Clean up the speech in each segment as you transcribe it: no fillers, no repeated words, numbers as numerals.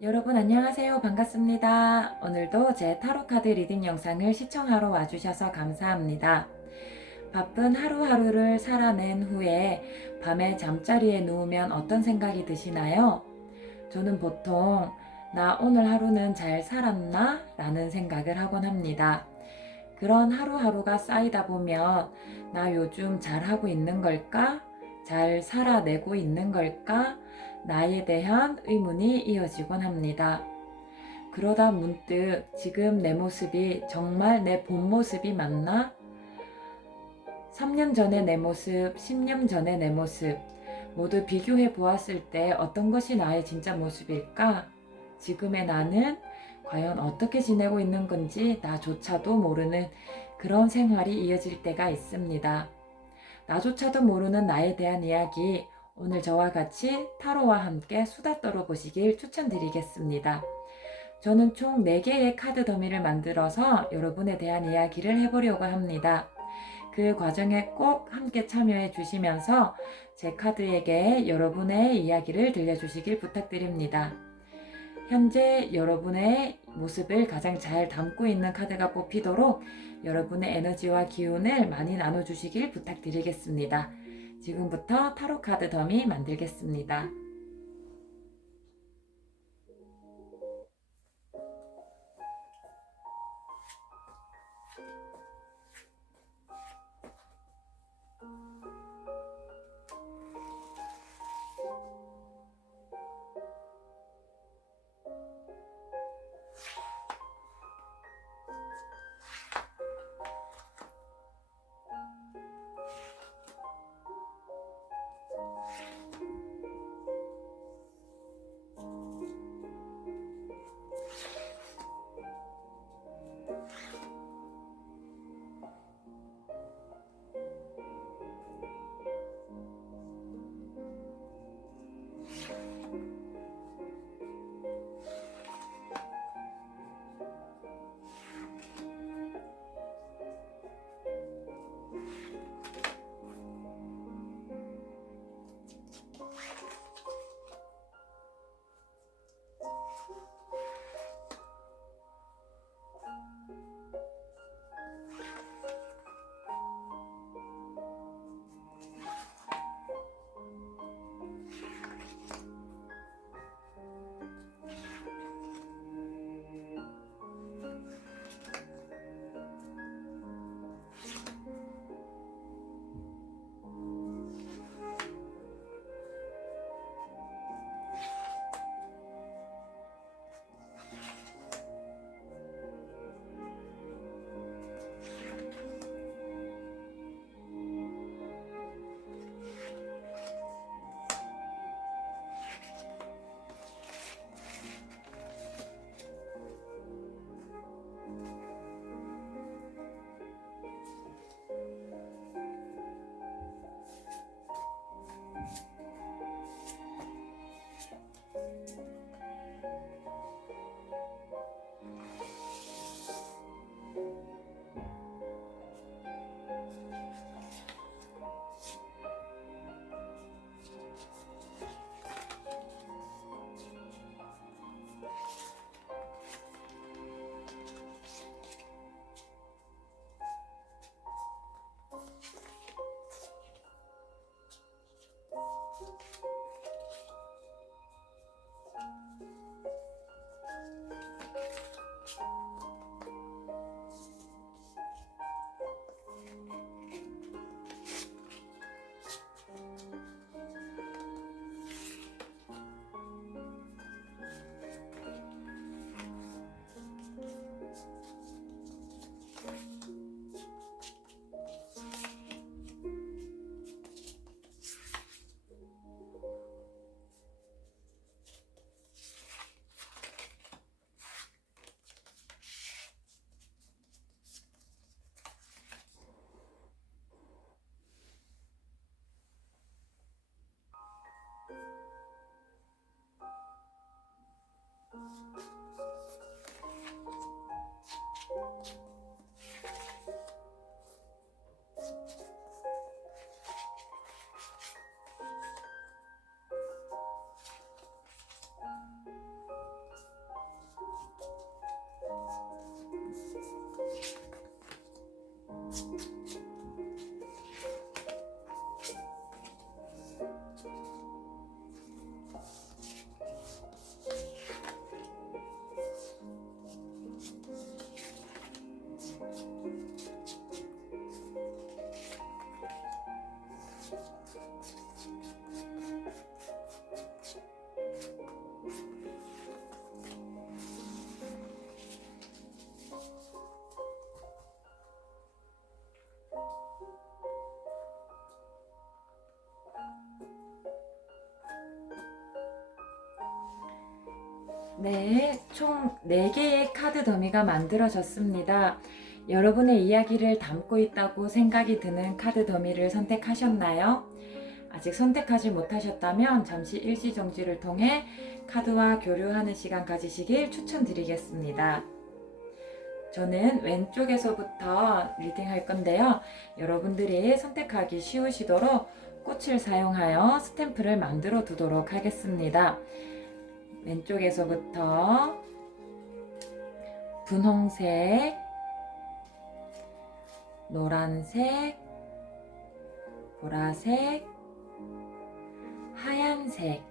여러분 안녕하세요. 반갑습니다. 오늘도 제 타로카드 리딩 영상을 시청하러 와주셔서 감사합니다. 바쁜 하루하루를 살아낸 후에 밤에 잠자리에 누우면 어떤 생각이 드시나요? 저는 보통 나 오늘 하루는 잘 살았나? 라는 생각을 하곤 합니다. 그런 하루하루가 쌓이다 보면 나 요즘 잘하고 있는 걸까? 잘 살아내고 있는 걸까? 나에 대한 의문이 이어지곤 합니다. 그러다 문득 지금 내 모습이 정말 내 본 모습이 맞나? 3년 전의 내 모습, 10년 전의 내 모습 모두 비교해 보았을 때 어떤 것이 나의 진짜 모습일까? 지금의 나는 과연 어떻게 지내고 있는 건지 나조차도 모르는 그런 생활이 이어질 때가 있습니다. 나조차도 모르는 나에 대한 이야기, 오늘 저와 같이 타로와 함께 수다 떨어보시길 추천드리겠습니다. 저는 총 4개의 카드 더미를 만들어서 여러분에 대한 이야기를 해보려고 합니다. 그 과정에 꼭 함께 참여해 주시면서 제 카드에게 여러분의 이야기를 들려주시길 부탁드립니다. 현재 여러분의 모습을 가장 잘 담고 있는 카드가 뽑히도록 여러분의 에너지와 기운을 많이 나눠주시길 부탁드리겠습니다. 지금부터 타로 카드 더미 만들겠습니다. 네, 총 4개의 카드 더미가 만들어졌습니다. 여러분의 이야기를 담고 있다고 생각이 드는 카드 더미를 선택하셨나요? 아직 선택하지 못하셨다면 잠시 일시정지를 통해 카드와 교류하는 시간 가지시길 추천드리겠습니다. 저는 왼쪽에서부터 리딩할 건데요. 여러분들이 선택하기 쉬우시도록 꽃을 사용하여 스탬프를 만들어 두도록 하겠습니다. 왼쪽에서부터 분홍색, 노란색, 보라색, 하얀색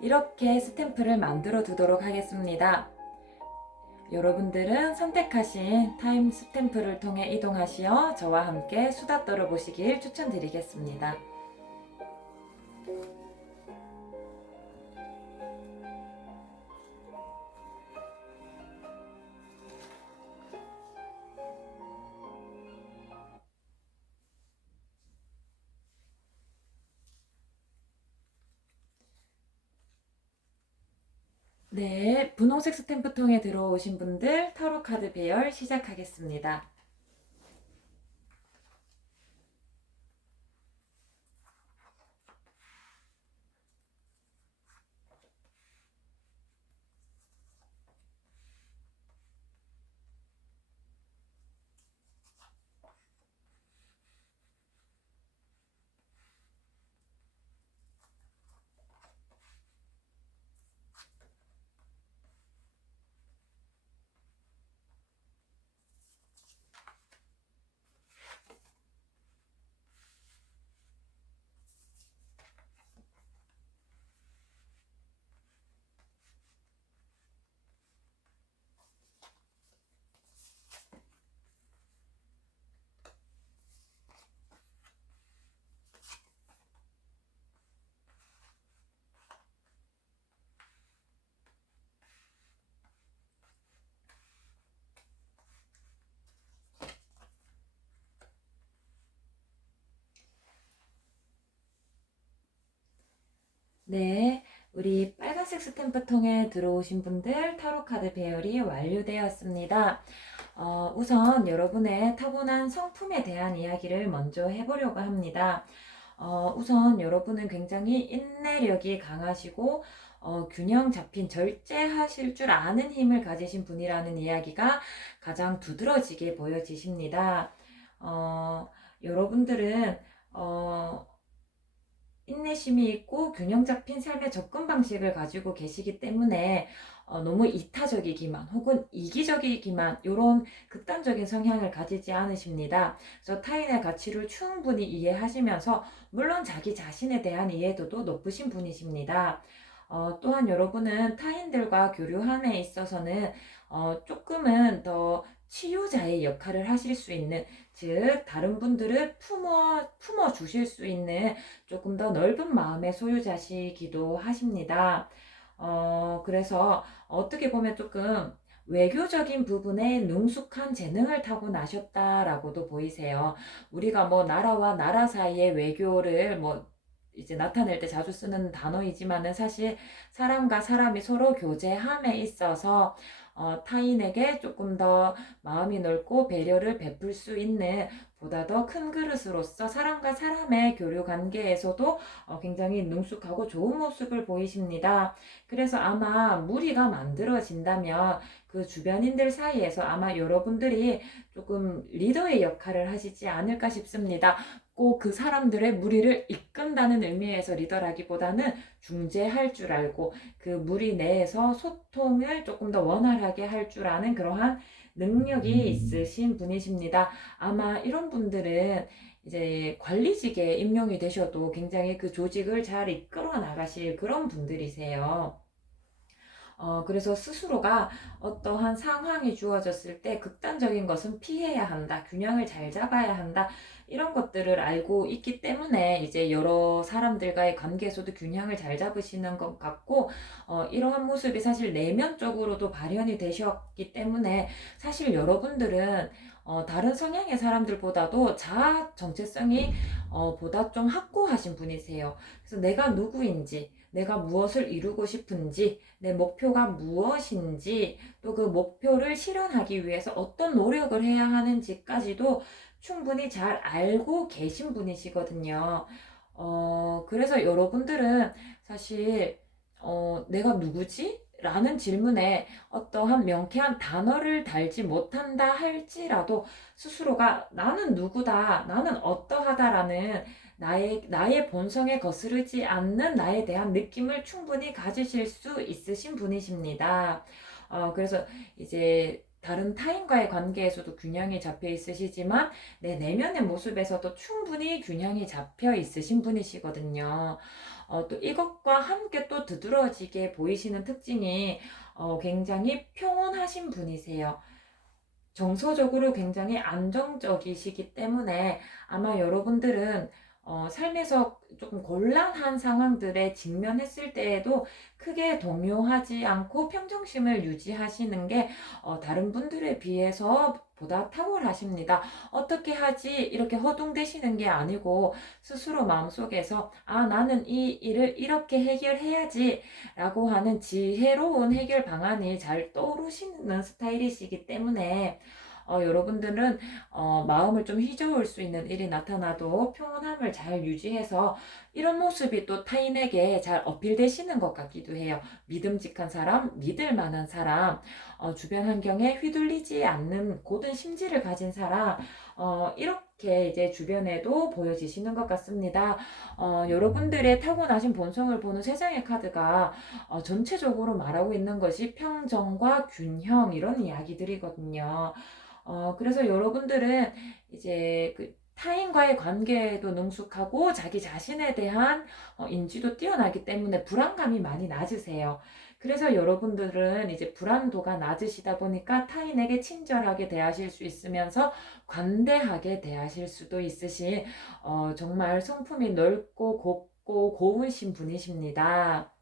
이렇게 스탬프를 만들어 두도록 하겠습니다. 여러분들은 선택하신 타임 스탬프를 통해 이동하시어 저와 함께 수다 떨어보시길 추천드리겠습니다. 네, 분홍색 스탬프통에 들어오신 분들 타로 카드 배열 시작하겠습니다. 네, 우리 빨간색 스탬프통에 들어오신 분들 타로 카드 배열이 완료되었습니다. 우선 여러분의 타고난 성품에 대한 이야기를 먼저 해보려고 합니다. 우선 여러분은 굉장히 인내력이 강하시고 균형 잡힌 절제하실 줄 아는 힘을 가지신 분이라는 이야기가 가장 두드러지게 보여지십니다. 여러분들은 인내심이 있고 균형 잡힌 삶의 접근 방식을 가지고 계시기 때문에 너무 이타적이기만 혹은 이기적이기만 이런 극단적인 성향을 가지지 않으십니다. 그래서 타인의 가치를 충분히 이해하시면서 물론 자기 자신에 대한 이해도도 높으신 분이십니다. 또한 여러분은 타인들과 교류함에 있어서는 조금은 더 치유자의 역할을 하실 수 있는, 즉 다른 분들을 품어 주실 수 있는 조금 더 넓은 마음의 소유자시기도 하십니다. 그래서 어떻게 보면 조금 외교적인 부분에 능숙한 재능을 타고나셨다라고도 보이세요. 우리가 뭐 나라와 나라 사이의 외교를 뭐 이제 나타낼 때 자주 쓰는 단어이지만은 사실 사람과 사람이 서로 교제함에 있어서 타인에게 조금 더 마음이 넓고 배려를 베풀 수 있는 보다 더 큰 그릇으로서 사람과 사람의 교류 관계에서도 굉장히 능숙하고 좋은 모습을 보이십니다. 그래서 아마 무리가 만들어진다면 그 주변인들 사이에서 아마 여러분들이 조금 리더의 역할을 하시지 않을까 싶습니다. 꼭 그 사람들의 무리를 이끈다는 의미에서 리더라기보다는 중재할 줄 알고 그 무리 내에서 소통을 조금 더 원활하게 할 줄 아는 그러한 능력이 있으신 분이십니다. 아마 이런 분들은 이제 관리직에 임용이 되셔도 굉장히 그 조직을 잘 이끌어 나가실 그런 분들이세요. 그래서 스스로가 어떠한 상황이 주어졌을 때 극단적인 것은 피해야 한다. 균형을 잘 잡아야 한다. 이런 것들을 알고 있기 때문에 이제 여러 사람들과의 관계에서도 균형을 잘 잡으시는 것 같고, 이러한 모습이 사실 내면적으로도 발현이 되셨기 때문에 사실 여러분들은 다른 성향의 사람들보다도 자아 정체성이 보다 좀 확고하신 분이세요. 그래서 내가 누구인지, 내가 무엇을 이루고 싶은지, 내 목표가 무엇인지, 또 그 목표를 실현하기 위해서 어떤 노력을 해야 하는지까지도 충분히 잘 알고 계신 분이시거든요. 그래서 여러분들은 사실, 내가 누구지? 라는 질문에 어떠한 명쾌한 단어를 달지 못한다 할지라도 스스로가 나는 누구다, 나는 어떠하다라는 나의 본성에 거스르지 않는 나에 대한 느낌을 충분히 가지실 수 있으신 분이십니다. 그래서 이제 다른 타인과의 관계에서도 균형이 잡혀 있으시지만 내 내면의 모습에서도 충분히 균형이 잡혀 있으신 분이시거든요. 또 이것과 함께 또 두드러지게 보이시는 특징이 굉장히 평온하신 분이세요. 정서적으로 굉장히 안정적이시기 때문에 아마 여러분들은 삶에서 조금 곤란한 상황들에 직면했을 때에도 크게 동요하지 않고 평정심을 유지하시는 게 다른 분들에 비해서 보다 탁월하십니다. 어떻게 하지? 이렇게 허둥대시는 게 아니고 스스로 마음속에서 나는 이 일을 이렇게 해결해야지 라고 하는 지혜로운 해결 방안이 잘 떠오르시는 스타일이시기 때문에 여러분들은 마음을 좀 휘저을 수 있는 일이 나타나도 평온함을 잘 유지해서 이런 모습이 또 타인에게 잘 어필되시는 것 같기도 해요. 믿음직한 사람, 믿을 만한 사람, 주변 환경에 휘둘리지 않는 고든 심지를 가진 사람, 이렇게 이제 주변에도 보여지시는 것 같습니다. 여러분들의 타고나신 본성을 보는 세 장의 카드가 전체적으로 말하고 있는 것이 평정과 균형 이런 이야기들이거든요. 그래서 여러분들은 이제 그 타인과의 관계에도 능숙하고 자기 자신에 대한 인지도 뛰어나기 때문에 불안감이 많이 낮으세요. 그래서 여러분들은 이제 불안도가 낮으시다 보니까 타인에게 친절하게 대하실 수 있으면서 관대하게 대하실 수도 있으신 정말 성품이 넓고 곱고 고우신 분이십니다.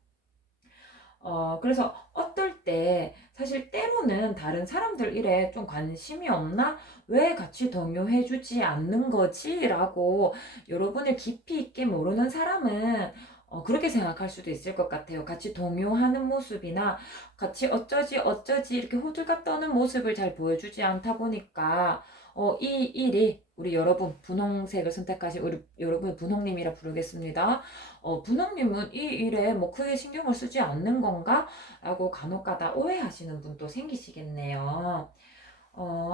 그래서 어떨 때 사실 때로는 다른 사람들 일에 좀 관심이 없나? 왜 같이 동요해주지 않는 거지? 라고 여러분을 깊이 있게 모르는 사람은 그렇게 생각할 수도 있을 것 같아요. 같이 동요하는 모습이나 같이 어쩌지 이렇게 호들갑 떠는 모습을 잘 보여주지 않다 보니까 이 일이 우리 여러분 분홍색을 선택하신 우리 여러분 분홍님이라 부르겠습니다. 분홍님은 이 일에 뭐 크게 신경을 쓰지 않는 건가? 라고 간혹가다 오해하시는 분도 생기시겠네요.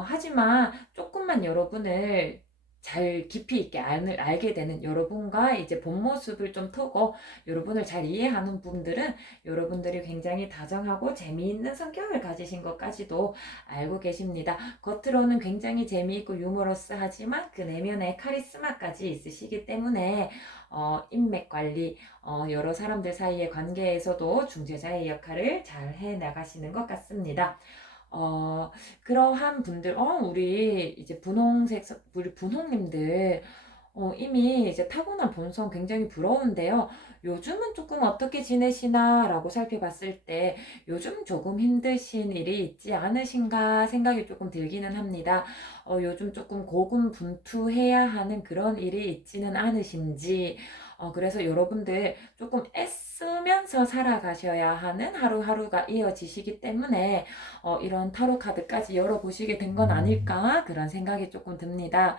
하지만 조금만 여러분을 잘 깊이 있게 알게 되는 여러분과 이제 본 모습을 좀 터고 여러분을 잘 이해하는 분들은 여러분들이 굉장히 다정하고 재미있는 성격을 가지신 것까지도 알고 계십니다. 겉으로는 굉장히 재미있고 유머러스하지만 그 내면에 카리스마까지 있으시기 때문에 인맥 관리, 여러 사람들 사이의 관계에서도 중재자의 역할을 잘 해 나가시는 것 같습니다. 어, 그러한 분들, 우리 이제 우리 분홍님들, 이미 이제 타고난 본성 굉장히 부러운데요. 요즘은 조금 어떻게 지내시나 라고 살펴봤을 때 요즘 조금 힘드신 일이 있지 않으신가 생각이 조금 들기는 합니다. 요즘 조금 고군분투해야 하는 그런 일이 있지는 않으신지, 그래서 여러분들 조금 애쓰면서 살아가셔야 하는 하루하루가 이어지시기 때문에 이런 타로 카드까지 열어보시게 된 건 아닐까 그런 생각이 조금 듭니다.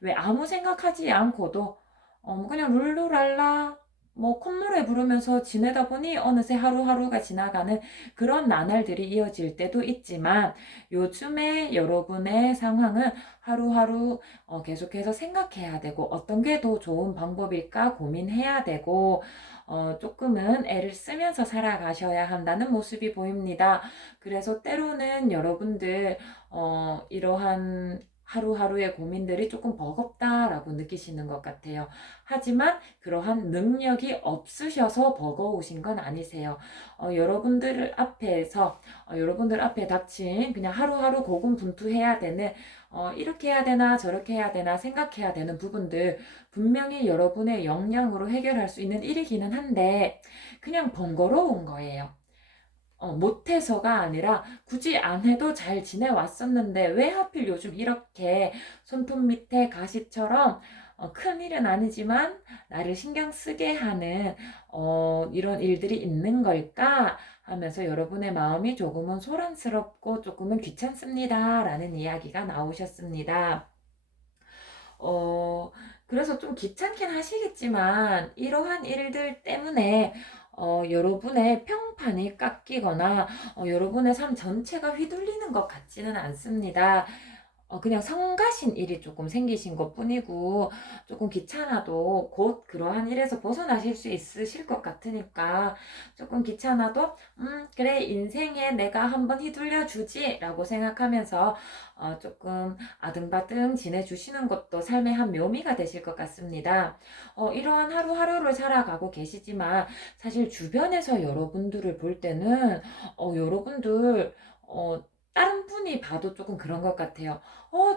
왜 아무 생각하지 않고도 뭐 그냥 룰루랄라 뭐 콧노래 부르면서 지내다 보니 어느새 하루하루가 지나가는 그런 나날들이 이어질 때도 있지만 요즘에 여러분의 상황은 하루하루 계속해서 생각해야 되고 어떤 게 더 좋은 방법일까 고민해야 되고 조금은 애를 쓰면서 살아가셔야 한다는 모습이 보입니다. 그래서 때로는 여러분들 이러한 하루하루의 고민들이 조금 버겁다라고 느끼시는 것 같아요. 하지만 그러한 능력이 없으셔서 버거우신 건 아니세요. 여러분들 앞에 닥친 그냥 하루하루 고군분투해야 되는 이렇게 해야 되나 저렇게 해야 되나 생각해야 되는 부분들 분명히 여러분의 역량으로 해결할 수 있는 일이기는 한데 그냥 번거로운 거예요. 못해서가 아니라 굳이 안 해도 잘 지내왔었는데 왜 하필 요즘 이렇게 손톱 밑에 가시처럼 큰 일은 아니지만 나를 신경 쓰게 하는 이런 일들이 있는 걸까 하면서 여러분의 마음이 조금은 소란스럽고 조금은 귀찮습니다 라는 이야기가 나오셨습니다. 어, 그래서 좀 귀찮긴 하시겠지만 이러한 일들 때문에 여러분의 평판이 깎이거나 여러분의 삶 전체가 휘둘리는 것 같지는 않습니다. 그냥 성가신 일이 조금 생기신 것 뿐이고 조금 귀찮아도 곧 그러한 일에서 벗어나실 수 있으실 것 같으니까 조금 귀찮아도 그래 인생에 내가 한번 휘둘려 주지 라고 생각하면서 조금 아등바등 지내주시는 것도 삶의 한 묘미가 되실 것 같습니다. 이러한 하루하루를 살아가고 계시지만 사실 주변에서 여러분들을 볼 때는 여러분들 다른 분이 봐도 조금 그런 것 같아요.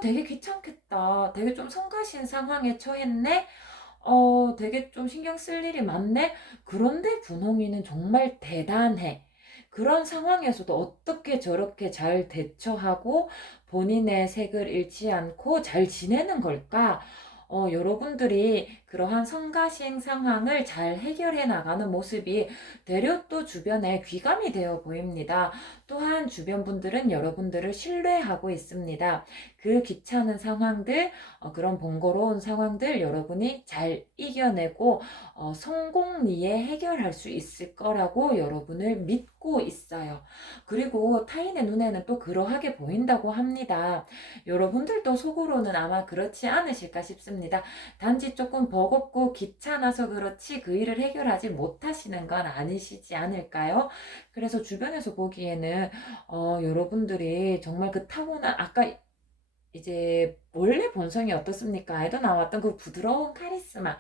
되게 귀찮겠다. 되게 좀 성가신 상황에 처했네. 되게 좀 신경 쓸 일이 많네. 그런데 분홍이는 정말 대단해. 그런 상황에서도 어떻게 저렇게 잘 대처하고 본인의 색을 잃지 않고 잘 지내는 걸까? 여러분들이 그러한 성가신 상황을 잘 해결해 나가는 모습이 되려 또 주변에 귀감이 되어 보입니다. 또한 주변 분들은 여러분들을 신뢰하고 있습니다. 그 귀찮은 상황들, 그런 번거로운 상황들 여러분이 잘 이겨내고 성공리에 해결할 수 있을 거라고 여러분을 믿고 있어요. 그리고 타인의 눈에는 또 그러하게 보인다고 합니다. 여러분들도 속으로는 아마 그렇지 않으실까 싶습니다. 단지 조금 버겁고 귀찮아서 그렇지 그 일을 해결하지 못하시는 건 아니시지 않을까요? 그래서 주변에서 보기에는 여러분들이 정말 그 타고난 아까 이제 원래 본성이 어떻습니까?에도 나왔던 그 부드러운 카리스마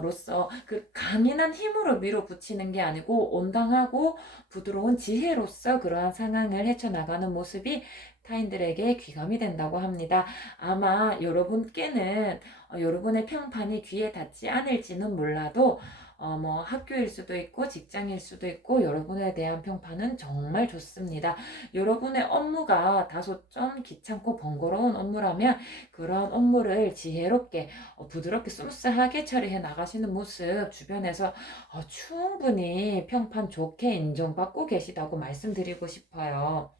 로서 그 강인한 힘으로 밀어붙이는 게 아니고 온당하고 부드러운 지혜로서 그러한 상황을 헤쳐나가는 모습이 타인들에게 귀감이 된다고 합니다. 아마 여러분께는 여러분의 평판이 귀에 닿지 않을지는 몰라도 뭐 학교일 수도 있고 직장일 수도 있고 여러분에 대한 평판은 정말 좋습니다. 여러분의 업무가 다소 좀 귀찮고 번거로운 업무라면 그런 업무를 지혜롭게 부드럽게 스무스하게 처리해 나가시는 모습 주변에서 충분히 평판 좋게 인정받고 계시다고 말씀드리고 싶어요.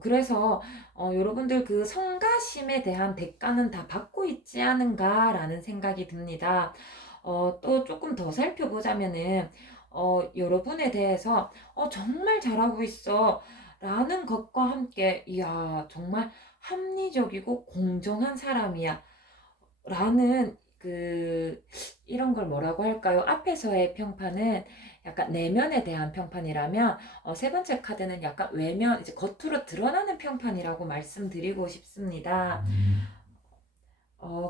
그래서 여러분들 그 성가심에 대한 대가는 다 받고 있지 않은가라는 생각이 듭니다. 또 조금 더 살펴보자면은 여러분에 대해서 정말 잘하고 있어 라는 것과 함께 이야 정말 합리적이고 공정한 사람이야 라는 이런 걸 뭐라고 할까요? 앞에서의 평판은 약간 내면에 대한 평판이라면 세 번째 카드는 약간 외면, 이제 겉으로 드러나는 평판이라고 말씀드리고 싶습니다.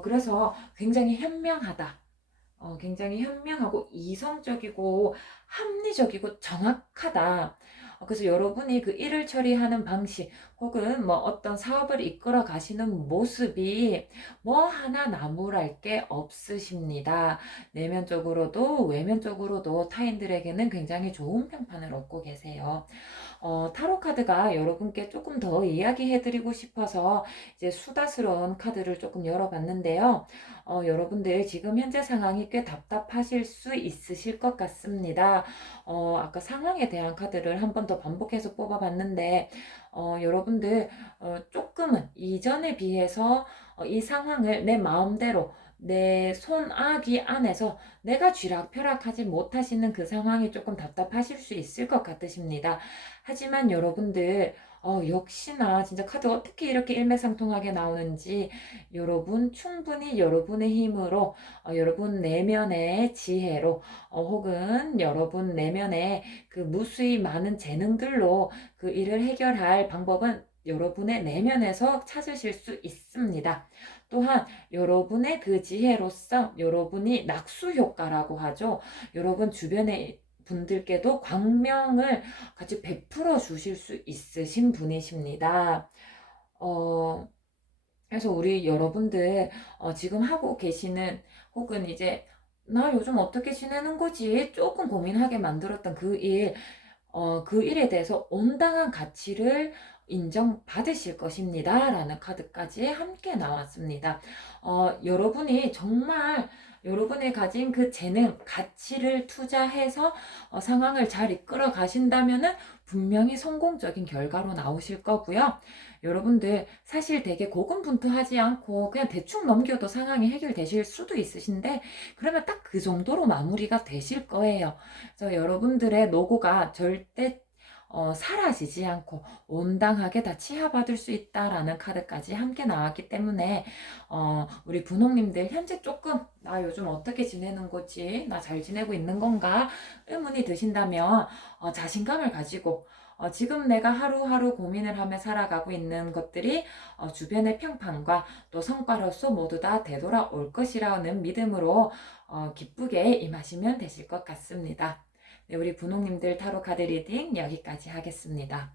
그래서 굉장히 현명하다. 굉장히 현명하고 이성적이고 합리적이고 정확하다. 그래서 여러분이 그 일을 처리하는 방식 혹은 뭐 어떤 사업을 이끌어 가시는 모습이 뭐 하나 나무랄 게 없으십니다. 내면적으로도 외면적으로도 타인들에게는 굉장히 좋은 평판을 얻고 계세요. 타로 카드가 여러분께 조금 더 이야기해드리고 싶어서 이제 수다스러운 카드를 조금 열어봤는데요. 여러분들 지금 현재 상황이 꽤 답답하실 수 있으실 것 같습니다. 아까 상황에 대한 카드를 한 번 더 반복해서 뽑아봤는데, 여러분들 조금은 이전에 비해서 이 상황을 내 마음대로 내 손아귀 안에서 내가 쥐락펴락하지 못하시는 그 상황이 조금 답답하실 수 있을 것 같으십니다. 하지만 여러분들 역시나 진짜 카드 어떻게 이렇게 일맥상통하게 나오는지 여러분 충분히 여러분의 힘으로 여러분 내면의 지혜로 혹은 여러분 내면의 그 무수히 많은 재능들로 그 일을 해결할 방법은 여러분의 내면에서 찾으실 수 있습니다. 또한 여러분의 그 지혜로서 여러분이 낙수 효과라고 하죠. 여러분 주변의 분들께도 광명을 같이 베풀어 주실 수 있으신 분이십니다. 어, 그래서 우리 여러분들 지금 하고 계시는 혹은 이제 나 요즘 어떻게 지내는 거지? 조금 고민하게 만들었던 그 일에 대해서 온당한 가치를 인정받으실 것입니다. 라는 카드까지 함께 나왔습니다. 여러분이 정말 여러분이 가진 그 재능, 가치를 투자해서 상황을 잘 이끌어 가신다면은 분명히 성공적인 결과로 나오실 거고요. 여러분들 사실 되게 고군분투하지 않고 그냥 대충 넘겨도 상황이 해결되실 수도 있으신데 그러면 딱 그 정도로 마무리가 되실 거예요. 그래서 여러분들의 노고가 절대 사라지지 않고 온당하게 다 치하받을 수 있다라는 카드까지 함께 나왔기 때문에 우리 분홍님들 현재 조금 나 요즘 어떻게 지내는 거지? 나 잘 지내고 있는 건가? 의문이 드신다면 자신감을 가지고 지금 내가 하루하루 고민을 하며 살아가고 있는 것들이 주변의 평판과 또 성과로서 모두 다 되돌아올 것이라는 믿음으로 기쁘게 임하시면 되실 것 같습니다. 네, 우리 분홍님들 타로 카드 리딩 여기까지 하겠습니다.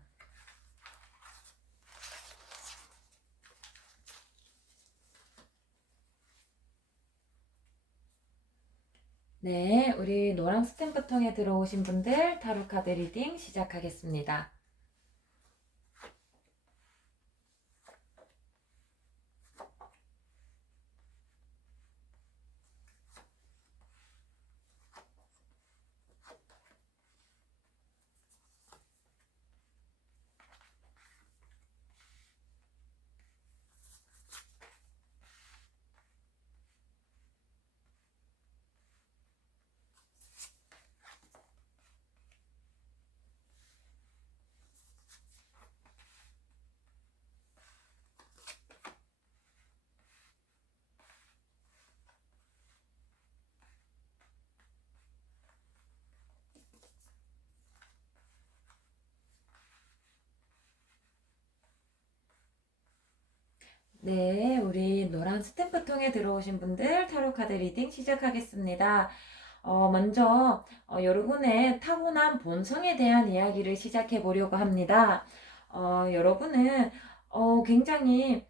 네, 우리 노랑 스탬프 통에 들어오신 분들 타로 카드 리딩 시작하겠습니다. 네, 우리 노란 스탬프 통에 들어오신 분들 타로 카드 리딩 시작하겠습니다. 먼저 여러분의 타고난 본성에 대한 이야기를 시작해 보려고 합니다. 여러분은 굉장히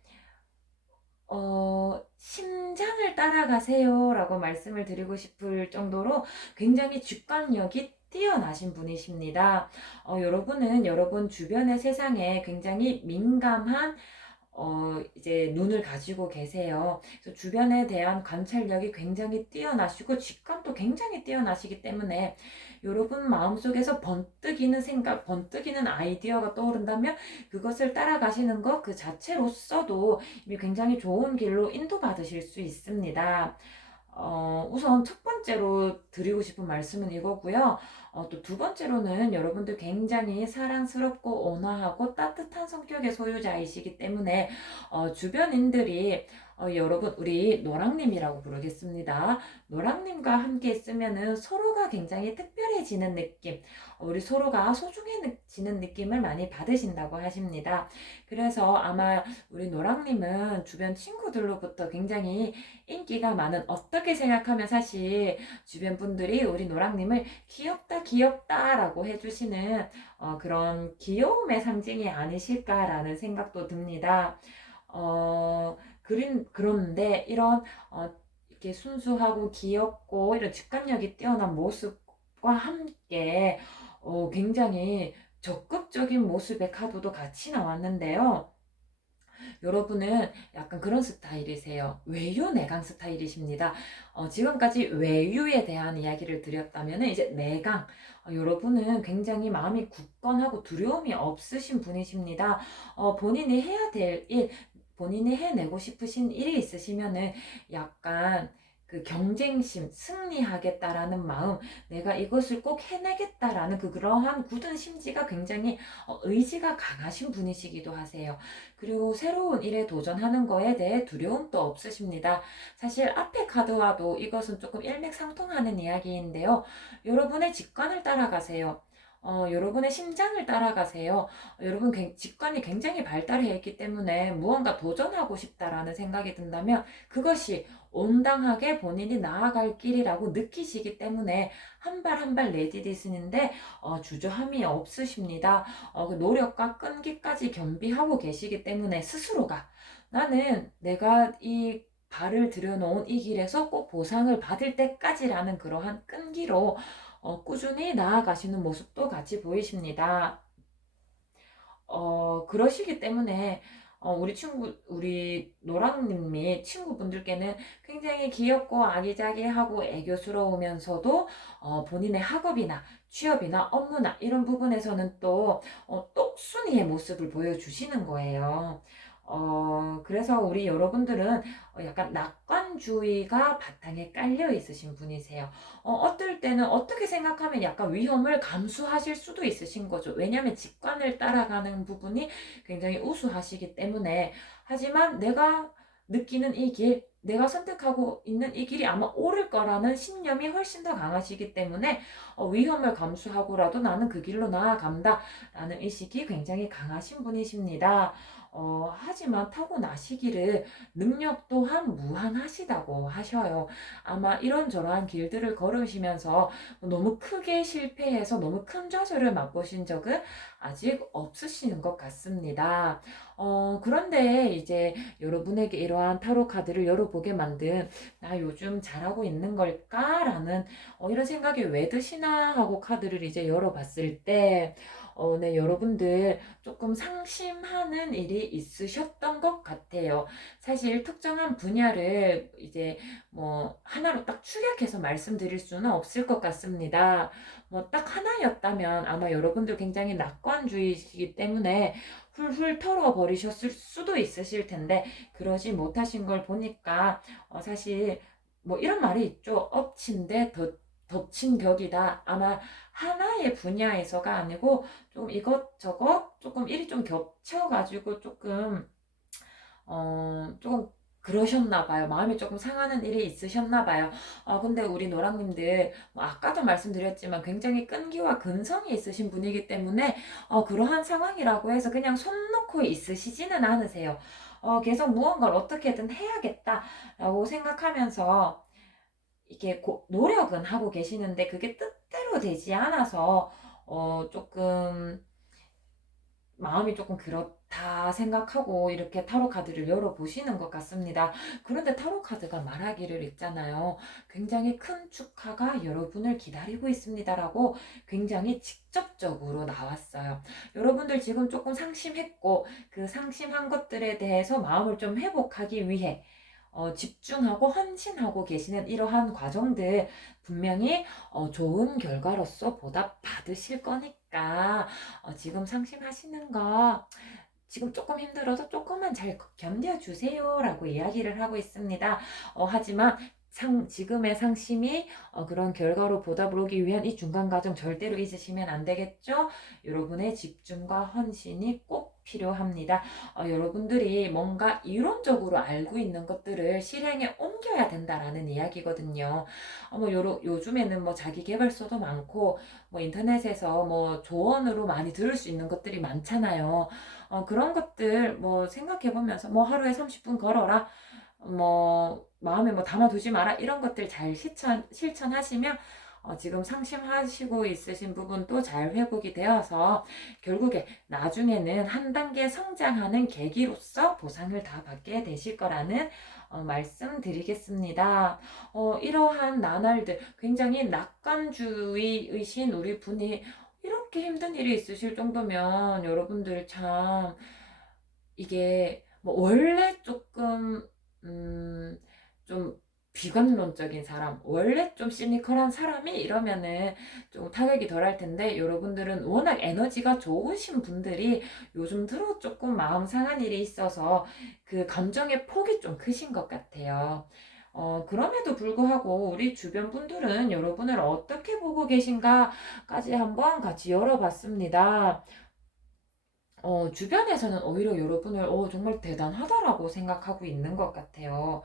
심장을 따라가세요 라고 말씀을 드리고 싶을 정도로 굉장히 직관력이 뛰어나신 분이십니다. 여러분은 여러분 주변의 세상에 굉장히 민감한 이제 눈을 가지고 계세요. 그래서 주변에 대한 관찰력이 굉장히 뛰어나시고 직감도 굉장히 뛰어나시기 때문에 여러분 마음속에서 번뜩이는 생각, 번뜩이는 아이디어가 떠오른다면 그것을 따라가시는 것 그 자체로서도 이미 굉장히 좋은 길로 인도받으실 수 있습니다. 우선 첫 번째로 드리고 싶은 말씀은 이거고요. 또 두 번째로는 여러분들 굉장히 사랑스럽고 온화하고 따뜻한 성격의 소유자이시기 때문에 주변인들이 여러분 우리 노랑님이라고 부르겠습니다. 노랑님과 함께 있으면은 서로가 굉장히 특별해지는 느낌, 우리 서로가 소중해지는 느낌을 많이 받으신다고 하십니다. 그래서 아마 우리 노랑님은 주변 친구들로부터 굉장히 인기가 많은 어떻게 생각하면 사실 주변 분들이 우리 노랑님을 귀엽다 귀엽다라고 해주시는 그런 귀여움의 상징이 아니실까라는 생각도 듭니다. 그런데 이런 이렇게 순수하고 귀엽고 이런 직관력이 뛰어난 모습과 함께 굉장히 적극적인 모습의 카드도 같이 나왔는데요. 여러분은 약간 그런 스타일이세요. 외유 내강 스타일이십니다. 지금까지 외유에 대한 이야기를 드렸다면 이제 내강. 여러분은 굉장히 마음이 굳건하고 두려움이 없으신 분이십니다. 본인이 해야 될 일, 본인이 해내고 싶으신 일이 있으시면은 약간 그 경쟁심, 승리하겠다라는 마음, 내가 이것을 꼭 해내겠다라는 그러한 굳은 심지가 굉장히 의지가 강하신 분이시기도 하세요. 그리고 새로운 일에 도전하는 거에 대해 두려움도 없으십니다. 사실 앞에 카드와도 이것은 조금 일맥상통하는 이야기인데요. 여러분의 직관을 따라가세요. 여러분의 심장을 따라가세요. 여러분 직관이 굉장히 발달해 있기 때문에 무언가 도전하고 싶다라는 생각이 든다면 그것이 온당하게 본인이 나아갈 길이라고 느끼시기 때문에 한 발 한 발 내디디시는데 주저함이 없으십니다. 그 노력과 끈기까지 겸비하고 계시기 때문에 스스로가 나는 내가 이 발을 들여놓은 이 길에서 꼭 보상을 받을 때까지라는 그러한 끈기로 꾸준히 나아가시는 모습도 같이 보이십니다. 그러시기 때문에 우리 노랑님이 친구분들께는 굉장히 귀엽고 아기자기하고 애교스러우면서도 본인의 학업이나 취업이나 업무나 이런 부분에서는 또 똑순이의 모습을 보여주시는 거예요. 그래서 우리 여러분들은 약간 낙관주의가 바탕에 깔려 있으신 분이세요. 어떨 때는 어떻게 생각하면 약간 위험을 감수하실 수도 있으신 거죠. 왜냐하면 직관을 따라가는 부분이 굉장히 우수하시기 때문에. 하지만 내가 느끼는 이 길, 내가 선택하고 있는 이 길이 아마 옳을 거라는 신념이 훨씬 더 강하시기 때문에 위험을 감수하고라도 나는 그 길로 나아간다 라는 의식이 굉장히 강하신 분이십니다. 하지만 타고나시기를 능력 또한 무한하시다고 하셔요. 아마 이런저러한 길들을 걸으시면서 너무 크게 실패해서 너무 큰 좌절을 맛보신 적은 아직 없으시는 것 같습니다. 그런데 이제 여러분에게 이러한 타로 카드를 열어보게 만든 나 요즘 잘하고 있는 걸까라는 이런 생각이 왜 드시나 하고 카드를 이제 열어봤을 때 네, 여러분들 조금 상심하는 일이 있으셨던 것 같아요. 사실 특정한 분야를 이제 뭐 하나로 딱 축약해서 말씀드릴 수는 없을 것 같습니다. 뭐 딱 하나였다면 아마 여러분들 굉장히 낙관주의이기 때문에 훌훌 털어버리셨을 수도 있으실 텐데 그러지 못하신 걸 보니까 사실 뭐 이런 말이 있죠. 엎친 데 덮친 격이다. 아마 하나의 분야에서가 아니고 좀 이것저것 조금 일이 좀 겹쳐가지고 조금 그러셨나 봐요. 마음이 조금 상하는 일이 있으셨나 봐요. 근데 우리 노랑님들, 뭐 아까도 말씀드렸지만 굉장히 끈기와 근성이 있으신 분이기 때문에, 그러한 상황이라고 해서 그냥 손 놓고 있으시지는 않으세요. 계속 무언가를 어떻게든 해야겠다라고 생각하면서, 이게 노력은 하고 계시는데 그게 뜻대로 되지 않아서, 조금 마음이 조금 그렇다 생각하고 이렇게 타로 카드를 열어보시는 것 같습니다. 그런데 타로 카드가 말하기를 있잖아요. 굉장히 큰 축하가 여러분을 기다리고 있습니다라고 굉장히 직접적으로 나왔어요. 여러분들 지금 조금 상심했고 그 상심한 것들에 대해서 마음을 좀 회복하기 위해 집중하고 헌신하고 계시는 이러한 과정들 분명히 좋은 결과로서 보답 받으실 거니까 지금 상심하시는 거 지금 조금 힘들어도 조금만 잘 견뎌주세요 라고 이야기를 하고 있습니다. 하지만 지금의 상심이 그런 결과로 보답을 오기 위한 이 중간 과정 절대로 잊으시면 안 되겠죠? 여러분의 집중과 헌신이 꼭 필요합니다. 여러분들이 뭔가 이론적으로 알고 있는 것들을 실행에 옮겨야 된다라는 이야기거든요. 뭐 요즘에는 뭐 자기 개발서도 많고 뭐 인터넷에서 뭐 조언으로 많이 들을 수 있는 것들이 많잖아요. 그런 것들 뭐 생각해 보면서 뭐 하루에 30분 걸어라. 뭐 마음에 뭐 담아두지 마라 이런 것들 잘 실천하시면 지금 상심하시고 있으신 부분도 잘 회복이 되어서 결국에 나중에는 한 단계 성장하는 계기로서 보상을 다 받게 되실 거라는 말씀드리겠습니다. 이러한 나날들 굉장히 낙관주의이신 우리 분이 이렇게 힘든 일이 있으실 정도면 여러분들 참 이게 뭐 원래 조금 좀 비관론적인 사람, 원래 좀 시니컬한 사람이 이러면은 좀 타격이 덜할 텐데 여러분들은 워낙 에너지가 좋으신 분들이 요즘 들어 조금 마음 상한 일이 있어서 그 감정의 폭이 좀 크신 것 같아요. 그럼에도 불구하고 우리 주변 분들은 여러분을 어떻게 보고 계신가까지 한번 같이 열어봤습니다. 주변에서는 오히려 여러분을 정말 대단하다라고 생각하고 있는 것 같아요.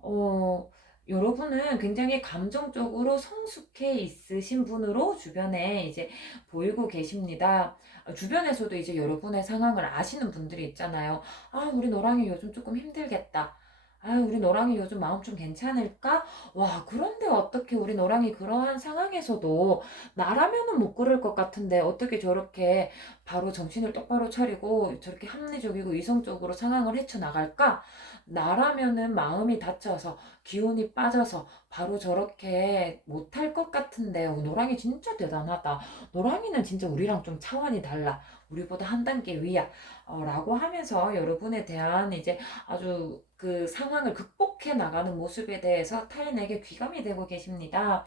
어, 여러분은 굉장히 감정적으로 성숙해 있으신 분으로 주변에 이제 보이고 계십니다. 주변에서도 이제 여러분의 상황을 아시는 분들이 있잖아요. 아, 우리 노랑이 요즘 조금 힘들겠다. 아, 우리 노랑이 요즘 마음 좀 괜찮을까? 와, 그런데 어떻게 우리 노랑이 그러한 상황에서도 나라면은 못 그럴 것 같은데 어떻게 저렇게 바로 정신을 똑바로 차리고 저렇게 합리적이고 이성적으로 상황을 헤쳐나갈까? 나라면은 마음이 다쳐서 기운이 빠져서 바로 저렇게 못할 것 같은데 노랑이 진짜 대단하다. 노랑이는 진짜 우리랑 좀 차원이 달라. 우리보다 한 단계 위야. 라고 하면서 여러분에 대한 이제 아주 그 상황을 극복해 나가는 모습에 대해서 타인에게 귀감이 되고 계십니다.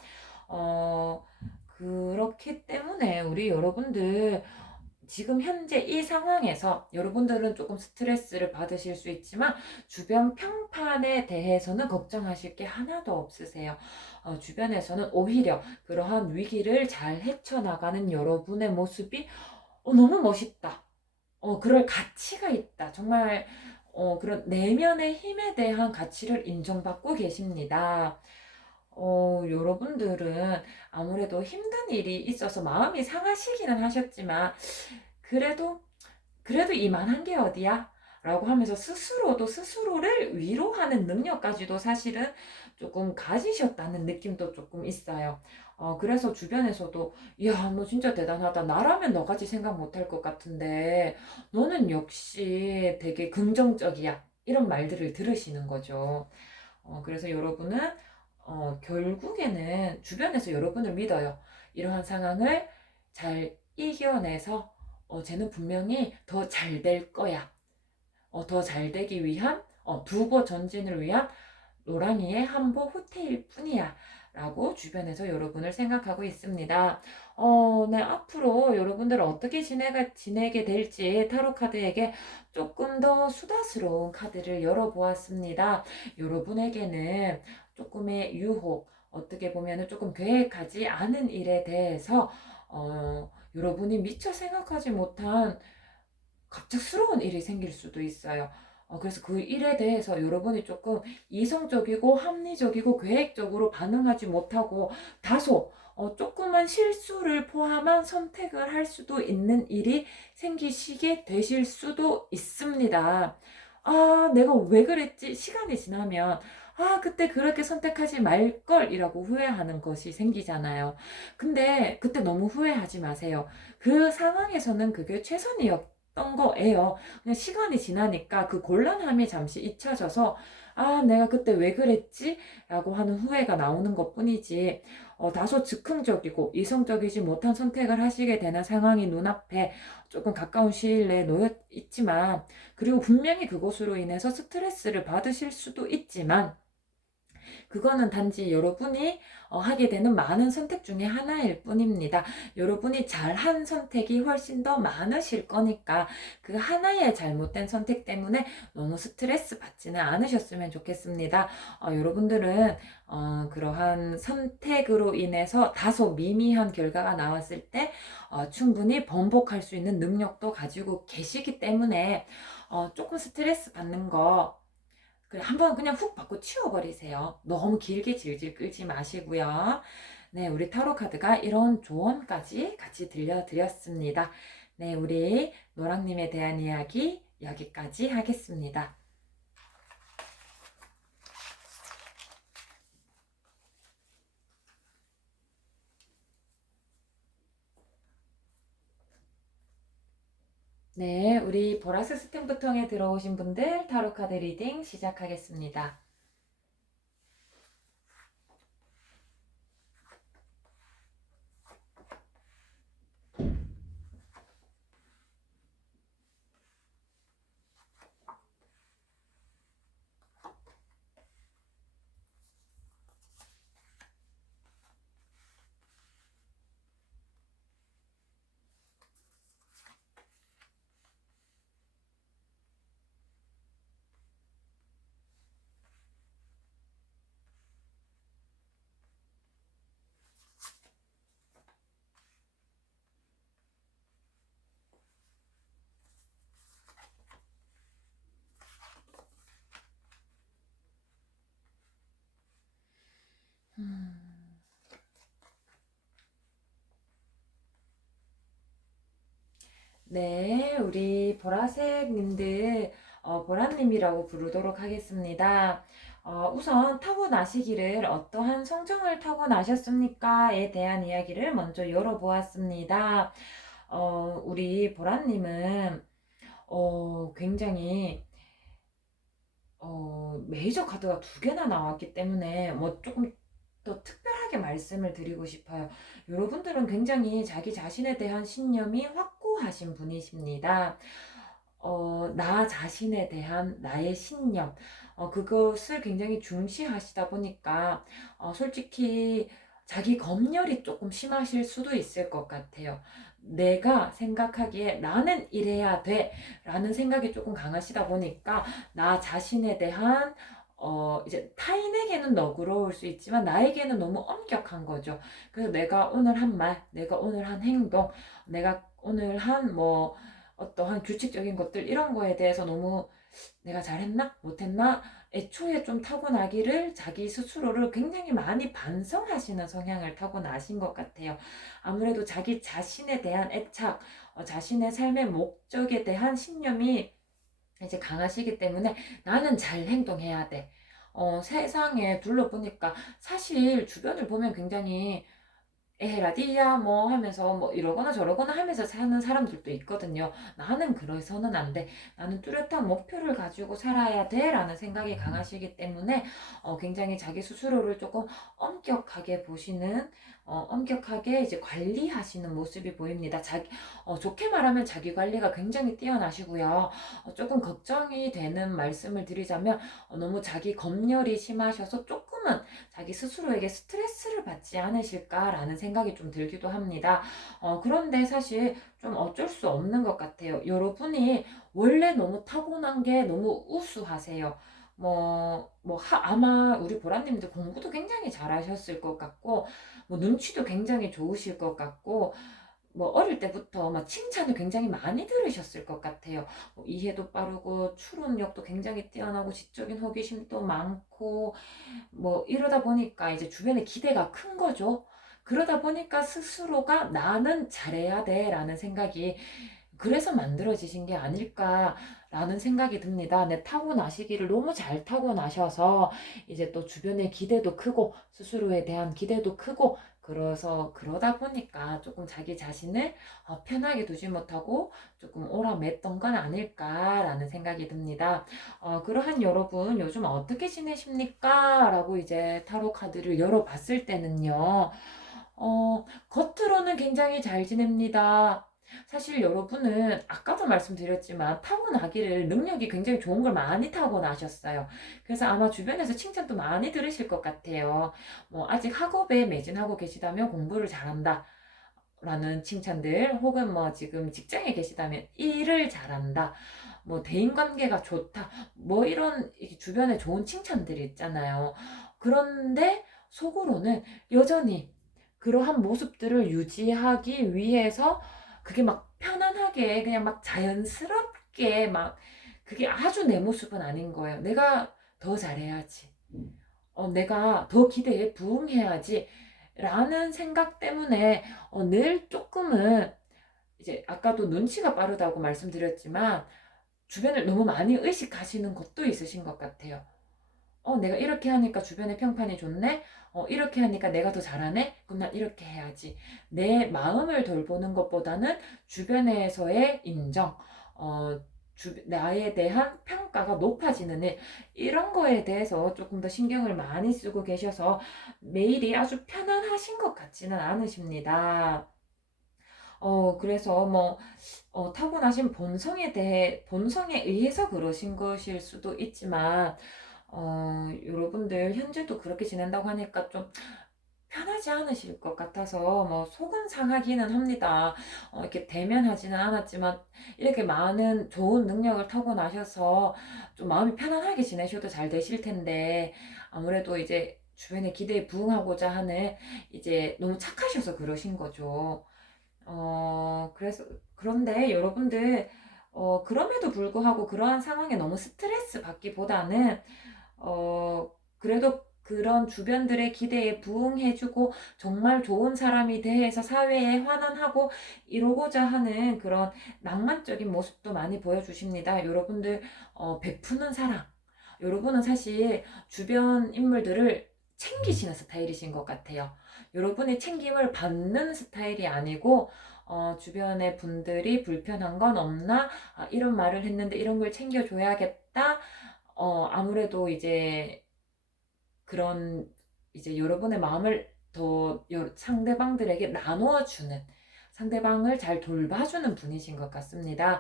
어, 그렇기 때문에 우리 여러분들 지금 현재 이 상황에서 여러분들은 조금 스트레스를 받으실 수 있지만 주변 평판에 대해서는 걱정하실 게 하나도 없으세요. 주변에서는 오히려 그러한 위기를 잘 헤쳐나가는 여러분의 모습이 너무 멋있다. 그럴 가치가 있다. 정말 그런 내면의 힘에 대한 가치를 인정받고 계십니다. 여러분들은 아무래도 힘든 일이 있어서 마음이 상하시기는 하셨지만, 그래도, 그래도 이만한 게 어디야? 라고 하면서 스스로도 스스로를 위로하는 능력까지도 사실은 조금 가지셨다는 느낌도 조금 있어요. 그래서 주변에서도, 야, 너 진짜 대단하다. 나라면 너같이 생각 못할 것 같은데, 너는 역시 되게 긍정적이야. 이런 말들을 들으시는 거죠. 그래서 여러분은 결국에는 주변에서 여러분을 믿어요. 이러한 상황을 잘 이겨내서 쟤는 분명히 더 잘 될 거야. 더 잘 되기 위한 두보 전진을 위한 노랑이의 한보 후퇴일 뿐이야. 라고 주변에서 여러분을 생각하고 있습니다. 네, 앞으로 여러분들 어떻게 지내게 될지 타로 카드에게 조금 더 수다스러운 카드를 열어보았습니다. 여러분에게는 조금의 유혹, 어떻게 보면 조금 계획하지 않은 일에 대해서 여러분이 미처 생각하지 못한 갑작스러운 일이 생길 수도 있어요. 그래서 그 일에 대해서 여러분이 조금 이성적이고 합리적이고 계획적으로 반응하지 못하고 다소 조금만 실수를 포함한 선택을 할 수도 있는 일이 생기시게 되실 수도 있습니다. 아, 내가 왜 그랬지? 시간이 지나면 아, 그때 그렇게 선택하지 말걸이라고 후회하는 것이 생기잖아요. 근데 그때 너무 후회하지 마세요. 그 상황에서는 그게 최선이었던 거예요. 그냥 시간이 지나니까 그 곤란함이 잠시 잊혀져서 아, 내가 그때 왜 그랬지? 라고 하는 후회가 나오는 것 뿐이지, 다소 즉흥적이고 이성적이지 못한 선택을 하시게 되는 상황이 눈앞에 조금 가까운 시일 내에 놓여 있지만, 그리고 분명히 그것으로 인해서 스트레스를 받으실 수도 있지만, 그거는 단지 여러분이 하게 되는 많은 선택 중에 하나일 뿐입니다. 여러분이 잘한 선택이 훨씬 더 많으실 거니까 그 하나의 잘못된 선택 때문에 너무 스트레스 받지는 않으셨으면 좋겠습니다. 여러분들은 그러한 선택으로 인해서 다소 미미한 결과가 나왔을 때 충분히 번복할 수 있는 능력도 가지고 계시기 때문에 조금 스트레스 받는 거 그래, 한번 그냥 훅 받고 치워버리세요. 너무 길게 질질 끌지 마시고요. 네, 우리 타로 카드가 이런 조언까지 같이 들려드렸습니다. 네, 우리 노랑님에 대한 이야기 여기까지 하겠습니다. 네, 우리 보라색 스탬프통에 들어오신 분들 타로 카드 리딩 시작하겠습니다. 음. 네, 우리 보라색님들, 보라님이라고 부르도록 하겠습니다. 우선 타고나시기를 어떠한 성정을 타고나셨습니까?에 대한 이야기를 먼저 열어보았습니다. 우리 보라님은, 굉장히, 메이저 카드가 두 개나 나왔기 때문에, 뭐 조금 더 특별하게 말씀을 드리고 싶어요. 여러분들은 굉장히 자기 자신에 대한 신념이 확고하신 분이십니다. 나 자신에 대한 나의 신념, 그것을 굉장히 중시하시다 보니까, 솔직히 자기 검열이 조금 심하실 수도 있을 것 같아요. 내가 생각하기에 나는 이래야 돼 라는 생각이 조금 강하시다 보니까 나 자신에 대한 이제 타인에게는 너그러울 수 있지만 나에게는 너무 엄격한 거죠. 그래서 내가 오늘 한 말, 내가 오늘 한 행동, 내가 오늘 한 뭐 어떠한 규칙적인 것들 이런 거에 대해서 너무 내가 잘했나? 못했나? 애초에 좀 타고나기를 자기 스스로를 굉장히 많이 반성하시는 성향을 타고나신 것 같아요. 아무래도 자기 자신에 대한 애착, 자신의 삶의 목적에 대한 신념이 이제 강하시기 때문에 나는 잘 행동해야 돼. 세상에 둘러보니까 사실 주변을 보면 굉장히 에라디야 뭐 하면서 뭐 이러거나 저러거나 하면서 사는 사람들도 있거든요. 나는 그래서는 안 돼. 나는 뚜렷한 목표를 가지고 살아야 돼. 라는 생각이 강하시기 때문에 굉장히 자기 스스로를 조금 엄격하게 보시는 엄격하게 이제 관리하시는 모습이 보입니다. 좋게 말하면 자기 관리가 굉장히 뛰어나시고요. 조금 걱정이 되는 말씀을 드리자면 너무 자기 검열이 심하셔서 조금은 자기 스스로에게 스트레스를 받지 않으실까라는 생각이 좀 들기도 합니다. 그런데 사실 좀 어쩔 수 없는 것 같아요. 여러분이 원래 너무 타고난 게 너무 우수하세요. 아마 우리 보라님도 공부도 굉장히 잘하셨을 것 같고, 뭐, 눈치도 굉장히 좋으실 것 같고, 뭐 어릴 때부터 막 칭찬을 굉장히 많이 들으셨을 것 같아요. 뭐 이해도 빠르고 추론력도 굉장히 뛰어나고 지적인 호기심도 많고 뭐 이러다 보니까 이제 주변에 기대가 큰 거죠. 그러다 보니까 스스로가 나는 잘해야 돼라는 생각이 그래서 만들어지신 게 아닐까라는 생각이 듭니다. 내 타고나시기를 너무 잘 타고나셔서 이제 또 주변의 기대도 크고 스스로에 대한 기대도 크고 그러다 보니까 조금 자기 자신을 편하게 두지 못하고 조금 오라맸던 건 아닐까라는 생각이 듭니다. 그러한 여러분 요즘 어떻게 지내십니까? 라고 이제 타로 카드를 열어봤을 때는요. 겉으로는 굉장히 잘 지냅니다. 사실 여러분은 아까도 말씀드렸지만 타고나기를 능력이 굉장히 좋은 걸 많이 타고나셨어요. 그래서 아마 주변에서 칭찬도 많이 들으실 것 같아요. 뭐 아직 학업에 매진하고 계시다면 공부를 잘한다. 라는 칭찬들 혹은 뭐 지금 직장에 계시다면 일을 잘한다. 뭐 대인관계가 좋다. 뭐 이런 주변에 좋은 칭찬들이 있잖아요. 그런데 속으로는 여전히 그러한 모습들을 유지하기 위해서 그게 막 편안하게 그냥 막 자연스럽게 막 그게 아주 내 모습은 아닌 거예요. 내가 더 잘해야지. 내가 더 기대에 부응해야지. 라는 생각 때문에 늘 조금은 이제 아까도 눈치가 빠르다고 말씀드렸지만 주변을 너무 많이 의식하시는 것도 있으신 것 같아요. 내가 이렇게 하니까 주변의 평판이 좋네? 이렇게 하니까 내가 더 잘하네? 그럼 난 이렇게 해야지. 내 마음을 돌보는 것보다는 주변에서의 인정, 나에 대한 평가가 높아지는 일, 이런 거에 대해서 조금 더 신경을 많이 쓰고 계셔서 매일이 아주 편안하신 것 같지는 않으십니다. 그래서 뭐, 타고나신 본성에 의해서 그러신 것일 수도 있지만, 여러분들 현재도 그렇게 지낸다고 하니까 좀 편하지 않으실 것 같아서 뭐 속은 상하기는 합니다. 이렇게 대면하지는 않았지만 이렇게 많은 좋은 능력을 타고나셔서 좀 마음이 편안하게 지내셔도 잘 되실 텐데 아무래도 이제 주변의 기대에 부응하고자 하는 이제 너무 착하셔서 그러신 거죠. 그런데 여러분들, 그럼에도 불구하고 그러한 상황에 너무 스트레스 받기보다는, 그래도 그런 주변들의 기대에 부응해주고 정말 좋은 사람이 돼서 사회에 환원하고 이루고자 하는 그런 낭만적인 모습도 많이 보여주십니다. 여러분들 베푸는 사랑. 여러분은 사실 주변 인물들을 챙기시는 스타일이신 것 같아요. 여러분이 챙김을 받는 스타일이 아니고 주변의 분들이 불편한 건 없나? 아, 이런 말을 했는데 이런 걸 챙겨줘야겠다. 아무래도 이제 그런 이제 여러분의 마음을 더 상대방들에게 나누어주는 상대방을 잘 돌봐주는 분이신 것 같습니다.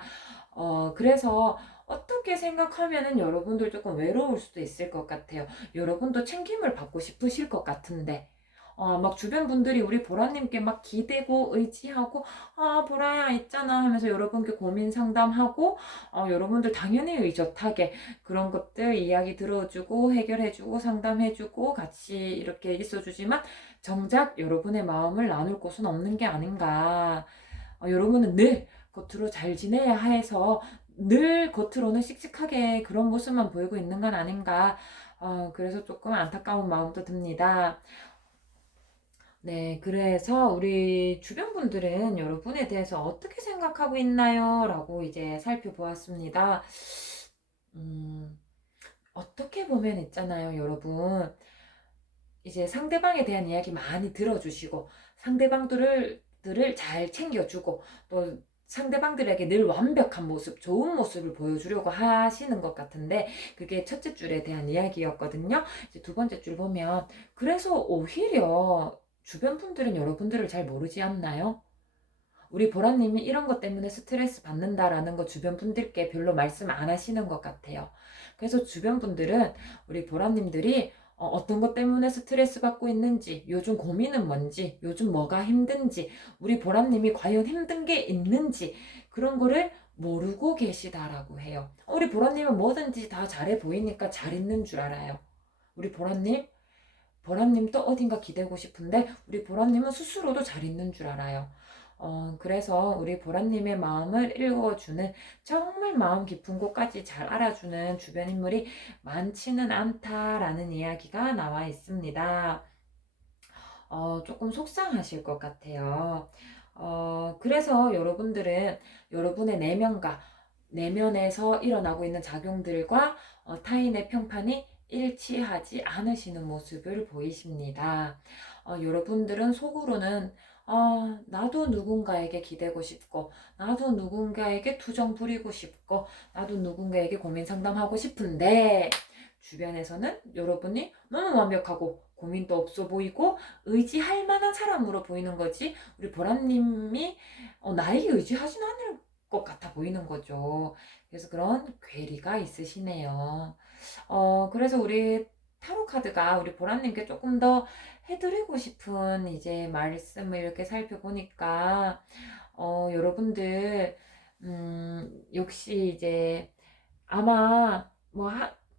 그래서 어떻게 생각하면은 여러분들 조금 외로울 수도 있을 것 같아요. 여러분도 챙김을 받고 싶으실 것 같은데, 막 주변 분들이 우리 보라님께 막 기대고 의지하고, 아, 보라야 있잖아 하면서 여러분께 고민 상담하고, 여러분들 당연히 의젓하게 그런 것들 이야기 들어주고, 해결해주고, 상담해주고, 같이 이렇게 있어주지만, 정작 여러분의 마음을 나눌 곳은 없는 게 아닌가. 여러분은 늘 겉으로 잘 지내야 해서 늘 겉으로는 씩씩하게 그런 모습만 보이고 있는 건 아닌가. 그래서 조금 안타까운 마음도 듭니다. 네, 그래서 우리 주변 분들은 여러분에 대해서 어떻게 생각하고 있나요? 라고 이제 살펴보았습니다. 음, 어떻게 보면 있잖아요, 여러분. 이제 상대방에 대한 이야기 많이 들어주시고, 상대방들을 잘 챙겨주고, 또 상대방들에게 늘 완벽한 모습, 좋은 모습을 보여주려고 하시는 것 같은데, 그게 첫째 줄에 대한 이야기였거든요. 이제 두 번째 줄 보면, 그래서 오히려 주변 분들은 여러분들을 잘 모르지 않나요? 우리 보라님이 이런 것 때문에 스트레스 받는다라는 거 주변 분들께 별로 말씀 안 하시는 것 같아요. 그래서 주변 분들은 우리 보라님들이 어떤 것 때문에 스트레스 받고 있는지, 요즘 고민은 뭔지, 요즘 뭐가 힘든지, 우리 보라님이 과연 힘든 게 있는지, 그런 거를 모르고 계시다라고 해요. 우리 보라님은 뭐든지 다 잘해 보이니까 잘 있는 줄 알아요. 우리 보라님도 어딘가 기대고 싶은데, 우리 보라님은 스스로도 잘 있는 줄 알아요. 그래서 우리 보라님의 마음을 읽어주는 정말 마음 깊은 곳까지 잘 알아주는 주변 인물이 많지는 않다라는 이야기가 나와 있습니다. 조금 속상하실 것 같아요. 그래서 여러분들은 여러분의 내면에서 일어나고 있는 작용들과 타인의 평판이 일치하지 않으시는 모습을 보이십니다. 여러분들은 속으로는 나도 누군가에게 기대고 싶고, 나도 누군가에게 투정 부리고 싶고, 나도 누군가에게 고민 상담하고 싶은데, 주변에서는 여러분이 너무 완벽하고 고민도 없어 보이고 의지할 만한 사람으로 보이는 거지, 우리 보라님이 나에게 의지하진 않을 것 같아 보이는 거죠. 그래서 그런 괴리가 있으시네요. 그래서 우리 타로 카드가 우리 보라님께 조금 더 해드리고 싶은 이제 말씀을 이렇게 살펴보니까, 여러분들, 역시 이제 아마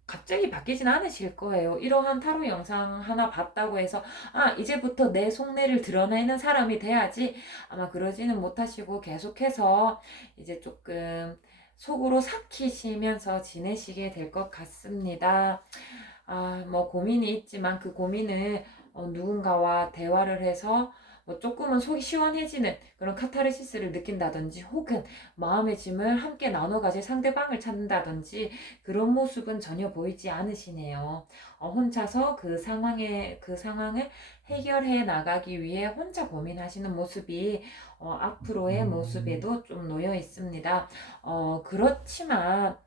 갑자기 바뀌진 않으실 거예요. 이러한 타로 영상 하나 봤다고 해서, 이제부터 내 속내를 드러내는 사람이 돼야지. 아마 그러지는 못하시고 계속해서 이제 조금 속으로 삭히시면서 지내시게 될 것 같습니다. 뭐 고민이 있지만 그 고민을 누군가와 대화를 해서 뭐 조금은 속이 시원해지는 그런 카타르시스를 느낀다든지, 혹은 마음의 짐을 함께 나눠 가질 상대방을 찾는다든지, 그런 모습은 전혀 보이지 않으시네요. 혼자서 그 상황을 해결해 나가기 위해 혼자 고민하시는 모습이 앞으로의 모습에도 좀 놓여 있습니다. 그렇지만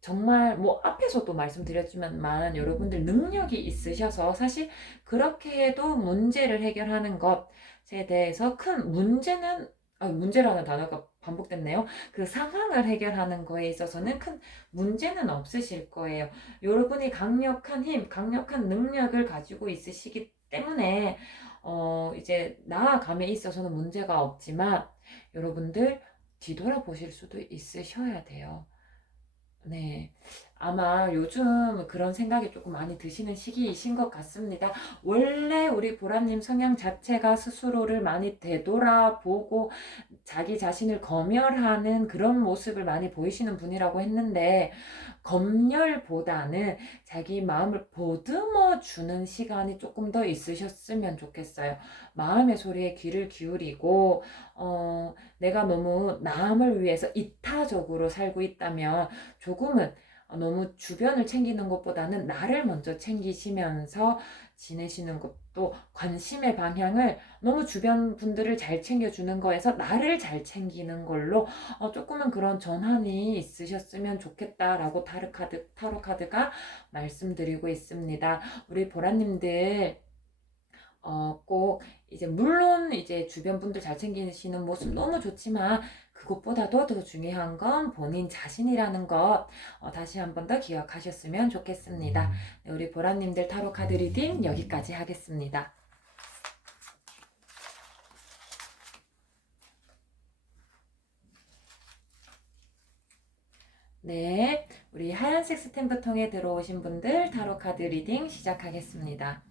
정말 뭐 앞에서도 말씀드렸지만 여러분들 능력이 있으셔서 사실 그렇게 해도 문제를 해결하는 것에 대해서 큰 문제는, 문제라는 단어가 반복됐네요. 그 상황을 해결하는 거에 있어서는 큰 문제는 없으실 거예요. 여러분이 강력한 힘, 강력한 능력을 가지고 있으시기 때문에 이제 나아감에 있어서는 문제가 없지만, 여러분들 뒤돌아보실 수도 있으셔야 돼요. 네. 아마 요즘 그런 생각이 조금 많이 드시는 시기이신 것 같습니다. 원래 우리 보라님 성향 자체가 스스로를 많이 되돌아보고 자기 자신을 검열하는 그런 모습을 많이 보이시는 분이라고 했는데, 검열보다는 자기 마음을 보듬어 주는 시간이 조금 더 있으셨으면 좋겠어요. 마음의 소리에 귀를 기울이고, 내가 너무 남을 위해서 이타적으로 살고 있다면 조금은 너무 주변을 챙기는 것보다는 나를 먼저 챙기시면서 지내시는 것도, 관심의 방향을 너무 주변 분들을 잘 챙겨주는 거에서 나를 잘 챙기는 걸로 조금은 그런 전환이 있으셨으면 좋겠다라고 타로 카드가 말씀드리고 있습니다. 우리 보라님들 꼭 이제 물론 이제 주변 분들 잘 챙기시는 모습 너무 좋지만 그것보다도 더 중요한 건 본인 자신이라는 것, 다시 한 번 더 기억하셨으면 좋겠습니다. 네, 우리 보라님들 타로 카드 리딩 여기까지 하겠습니다. 네, 우리 하얀색 스탬프 통에 들어오신 분들 타로 카드 리딩 시작하겠습니다.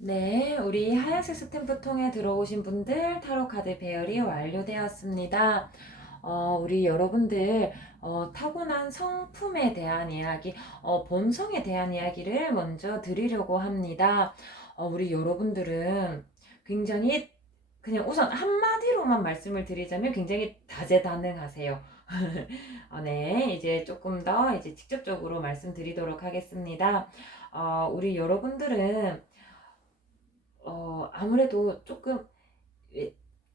네, 우리 하얀색 스탬프 통에 들어오신 분들 타로 카드 배열이 완료되었습니다. 우리 여러분들 타고난 성품에 대한 이야기, 본성에 대한 이야기를 먼저 드리려고 합니다. 우리 여러분들은 굉장히, 그냥 우선 한마디로만 말씀을 드리자면 굉장히 다재다능하세요. 네, 이제 조금 더 이제 직접적으로 말씀드리도록 하겠습니다. 우리 여러분들은 아무래도 조금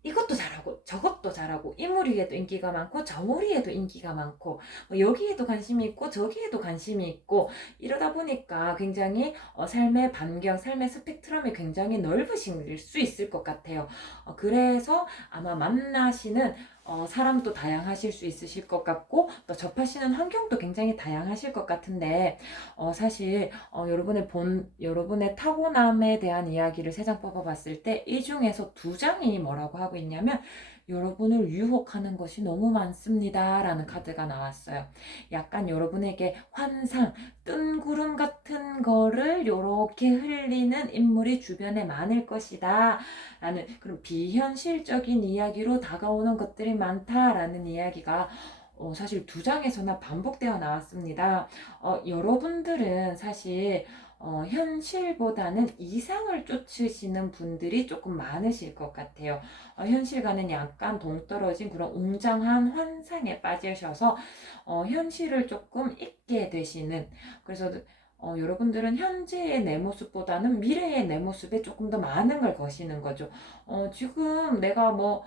이것도 잘하고 저것도 잘하고 이 무리에도 인기가 많고 저 무리에도 인기가 많고 여기에도 관심이 있고 저기에도 관심이 있고 이러다 보니까 굉장히 삶의 반경, 삶의 스펙트럼이 굉장히 넓으실 수 있을 것 같아요. 그래서 아마 만나시는 사람도 다양하실 수 있으실 것 같고 또 접하시는 환경도 굉장히 다양하실 것 같은데, 사실 여러분의 타고남에 대한 이야기를 3장 뽑아봤을 때 이 중에서 2장이 뭐라고 하고 있냐면 여러분을 유혹하는 것이 너무 많습니다 라는 카드가 나왔어요. 약간 여러분에게 환상, 뜬구름 같은 거를 이렇게 흘리는 인물이 주변에 많을 것이다 라는 그런 비현실적인 이야기로 다가오는 것들이 많다라는 이야기가 사실 2장에서나 반복되어 나왔습니다. 여러분들은 사실 현실보다는 이상을 쫓으시는 분들이 조금 많으실 것 같아요. 현실과는 약간 동떨어진 그런 웅장한 환상에 빠지셔서 현실을 조금 잊게 되시는, 그래서 여러분들은 현재의 내 모습보다는 미래의 내 모습에 조금 더 많은 걸 거시는 거죠. 지금 내가 뭐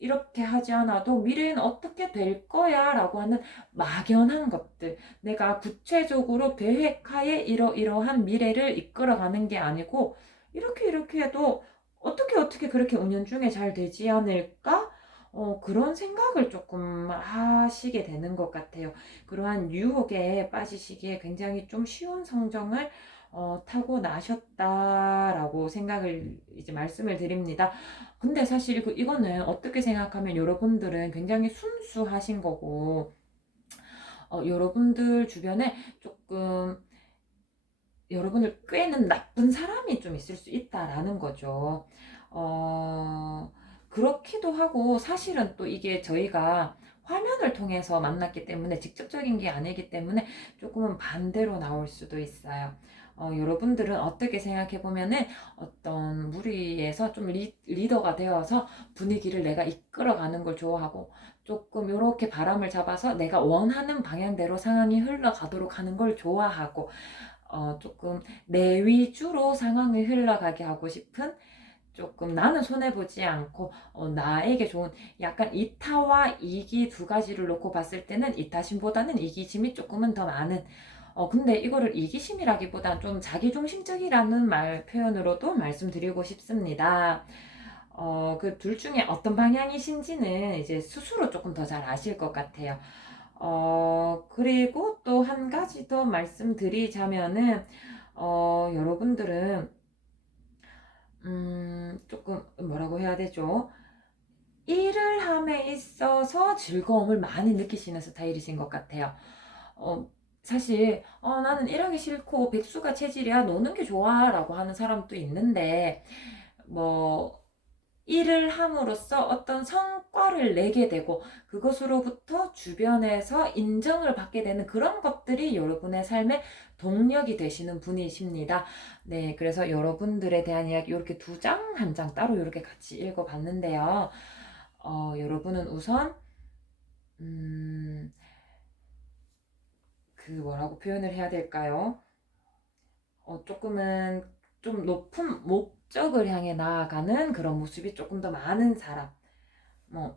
이렇게 하지 않아도 미래는 어떻게 될 거야 라고 하는 막연한 것들, 내가 구체적으로 계획하에 이러이러한 미래를 이끌어가는 게 아니고 이렇게 해도 어떻게 그렇게 은연중에 잘 되지 않을까? 그런 생각을 조금 하시게 되는 것 같아요. 그러한 유혹에 빠지시기에 굉장히 좀 쉬운 성정을 타고 나셨다라고 생각을 이제 말씀을 드립니다. 근데 사실 이거는 어떻게 생각하면 여러분들은 굉장히 순수하신 거고, 여러분들 주변에 조금 여러분을 꿰는 나쁜 사람이 좀 있을 수 있다라는 거죠. 그렇기도 하고 사실은 또 이게 저희가 화면을 통해서 만났기 때문에 직접적인 게 아니기 때문에 조금은 반대로 나올 수도 있어요. 여러분들은 어떻게 생각해 보면은 어떤 무리에서 좀 리더가 되어서 분위기를 내가 이끌어가는 걸 좋아하고, 조금 요렇게 바람을 잡아서 내가 원하는 방향대로 상황이 흘러가도록 하는 걸 좋아하고, 조금 내 위주로 상황을 흘러가게 하고 싶은, 조금 나는 손해보지 않고 나에게 좋은, 약간 이타와 이기 두 가지를 놓고 봤을 때는 이타심보다는 이기심이 조금은 더 많은, 근데 이거를 이기심이라기보단 좀 자기중심적이라는 말 표현으로도 말씀드리고 싶습니다. 그 둘 중에 어떤 방향이신지는 이제 스스로 조금 더 잘 아실 것 같아요. 그리고 또 한 가지 더 말씀드리자면은, 여러분들은, 조금 뭐라고 해야 되죠? 일을 함에 있어서 즐거움을 많이 느끼시는 스타일이신 것 같아요. 어, 사실, 나는 일하기 싫고 백수가 체질이야, 노는 게 좋아, 라고 하는 사람도 있는데, 뭐, 일을 함으로써 어떤 성과를 내게 되고 그것으로부터 주변에서 인정을 받게 되는 그런 것들이 여러분의 삶의 동력이 되시는 분이십니다. 네, 그래서 여러분들에 대한 이야기 이렇게 두 장, 한 장 따로 이렇게 같이 읽어봤는데요. 여러분은 우선 음, 그 뭐라고 표현을 해야 될까요? 조금은 좀 높은 목적을 향해 나아가는 그런 모습이 조금 더 많은 사람.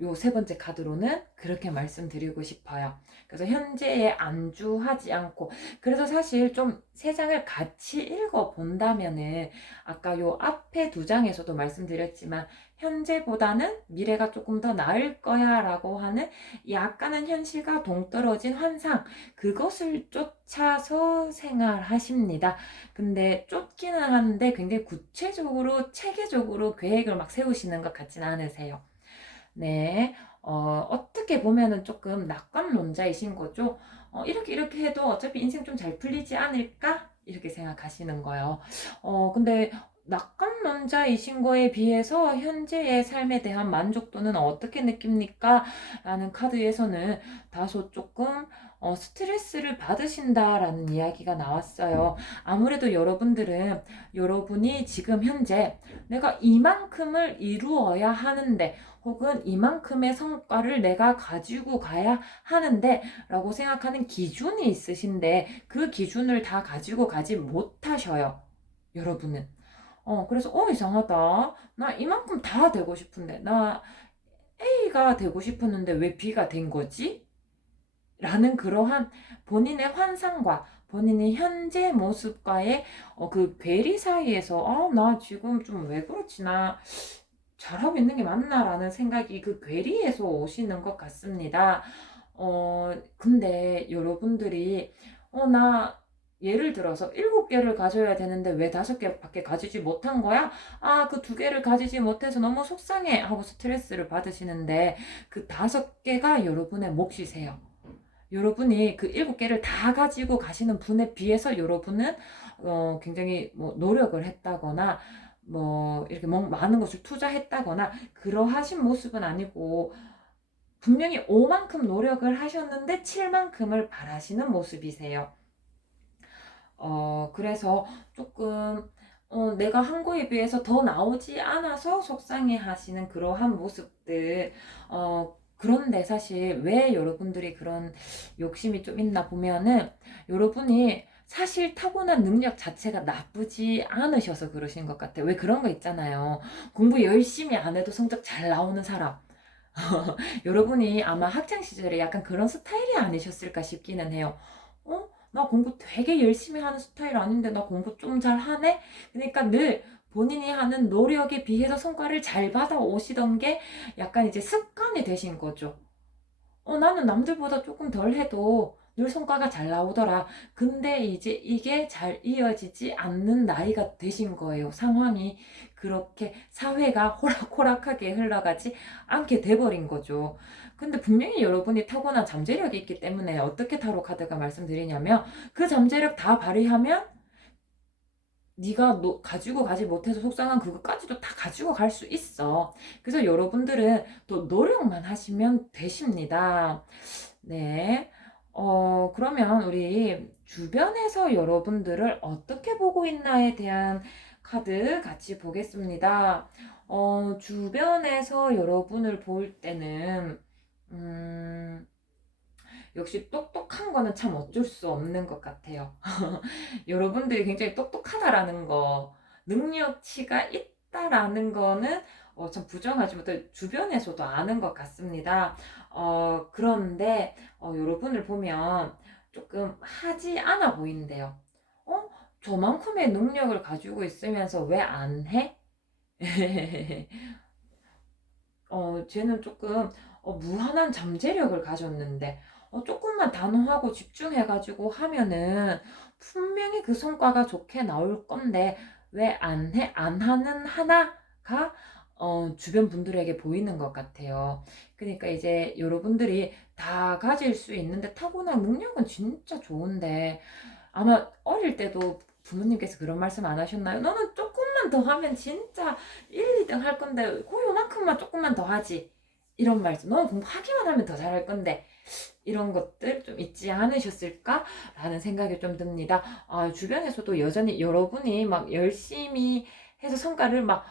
요 세 번째 카드로는 그렇게 말씀드리고 싶어요. 그래서 현재에 안주하지 않고, 그래서 사실 좀 세 장을 같이 읽어 본다면은, 아까 요 앞에 두 장에서도 말씀드렸지만, 현재보다는 미래가 조금 더 나을 거야 라고 하는 약간은 현실과 동떨어진 환상, 그것을 쫓아서 생활하십니다. 근데 쫓기는 하는데 굉장히 구체적으로, 체계적으로 계획을 막 세우시는 것 같진 않으세요. 네, 어떻게 보면은 조금 낙관론자이신 거죠. 이렇게 이렇게 해도 어차피 인생 좀 잘 풀리지 않을까? 이렇게 생각하시는 거예요. 근데 낙관론자이신 거에 비해서 현재의 삶에 대한 만족도는 어떻게 느낍니까? 라는 카드에서는 다소 조금 스트레스를 받으신다라는 이야기가 나왔어요. 아무래도 여러분들은 여러분이 지금 현재 내가 이만큼을 이루어야 하는데, 혹은 이만큼의 성과를 내가 가지고 가야 하는데 라고 생각하는 기준이 있으신데, 그 기준을 다 가지고 가지 못하셔요, 여러분은. 그래서 이상하다, 나 이만큼 다 되고 싶은데, 나 A가 되고 싶었는데 왜 B가 된 거지? 라는 그러한 본인의 환상과 본인의 현재 모습과의 그 괴리 사이에서, 나 지금 좀 왜 그렇지, 나 잘하고 있는 게 맞나라는 생각이 그 괴리에서 오시는 것 같습니다. 근데 여러분들이, 나 예를 들어서 7개를 가져야 되는데 왜 5개밖에 가지지 못한 거야? 그 2개를 가지지 못해서 너무 속상해 하고 스트레스를 받으시는데, 그 5개가 여러분의 몫이세요. 여러분이 그 7개를 다 가지고 가시는 분에 비해서 여러분은 굉장히 뭐 노력을 했다거나 뭐 이렇게 많은 것을 투자했다거나 그러하신 모습은 아니고, 분명히 5만큼 노력을 하셨는데 7만큼을 바라시는 모습이세요. 그래서 조금 내가 한 거에 비해서 더 나오지 않아서 속상해 하시는 그러한 모습들. 그런데 사실 왜 여러분들이 그런 욕심이 좀 있나 보면은, 여러분이 사실 타고난 능력 자체가 나쁘지 않으셔서 그러신 것 같아요. 왜 그런 거 있잖아요. 공부 열심히 안 해도 성적 잘 나오는 사람. 여러분이 아마 학창 시절에 약간 그런 스타일이 아니셨을까 싶기는 해요. 나 공부 되게 열심히 하는 스타일 아닌데 나 공부 좀 잘하네? 그러니까 늘 본인이 하는 노력에 비해서 성과를 잘 받아오시던 게 약간 이제 습관이 되신 거죠. 나는 남들보다 조금 덜 해도 늘 성과가 잘 나오더라. 근데 이제 이게 잘 이어지지 않는 나이가 되신 거예요. 상황이 그렇게 사회가 호락호락하게 흘러가지 않게 돼버린 거죠. 근데 분명히 여러분이 타고난 잠재력이 있기 때문에, 어떻게 타로 카드가 말씀드리냐면, 그 잠재력 다 발휘하면 네가 가지고 가지 못해서 속상한 그것까지도 다 가지고 갈 수 있어. 그래서 여러분들은 또 노력만 하시면 되십니다. 네. 그러면 우리 주변에서 여러분들을 어떻게 보고 있나에 대한 카드 같이 보겠습니다. 주변에서 여러분을 볼 때는, 음, 역시 똑똑한 거는 참 어쩔 수 없는 것 같아요. 여러분들이 굉장히 똑똑하다라는 거, 능력치가 있다라는 거는 참 부정하지 못해 주변에서도 아는 것 같습니다. 그런데 여러분을 보면 조금 하지 않아 보이는데요. 어? 저만큼의 능력을 가지고 있으면서 왜 안 해? 쟤는 조금 무한한 잠재력을 가졌는데 조금만 단호하고 집중해가지고 하면은 분명히 그 성과가 좋게 나올 건데 왜 안 해? 안 하는 하나가 주변 분들에게 보이는 것 같아요. 그러니까 이제 여러분들이 다 가질 수 있는데 타고난 능력은 진짜 좋은데 아마 어릴 때도 부모님께서 그런 말씀 안 하셨나요? 너는 조금만 더 하면 진짜 1, 2등 할 건데 그 요만큼만 조금만 더 하지. 이런 말씀. 너는 공부하기만 하면 더 잘할 건데 이런 것들 좀 있지 않으셨을까라는 생각이 좀 듭니다. 주변에서도 여전히 여러분이 막 열심히 해서 성과를 막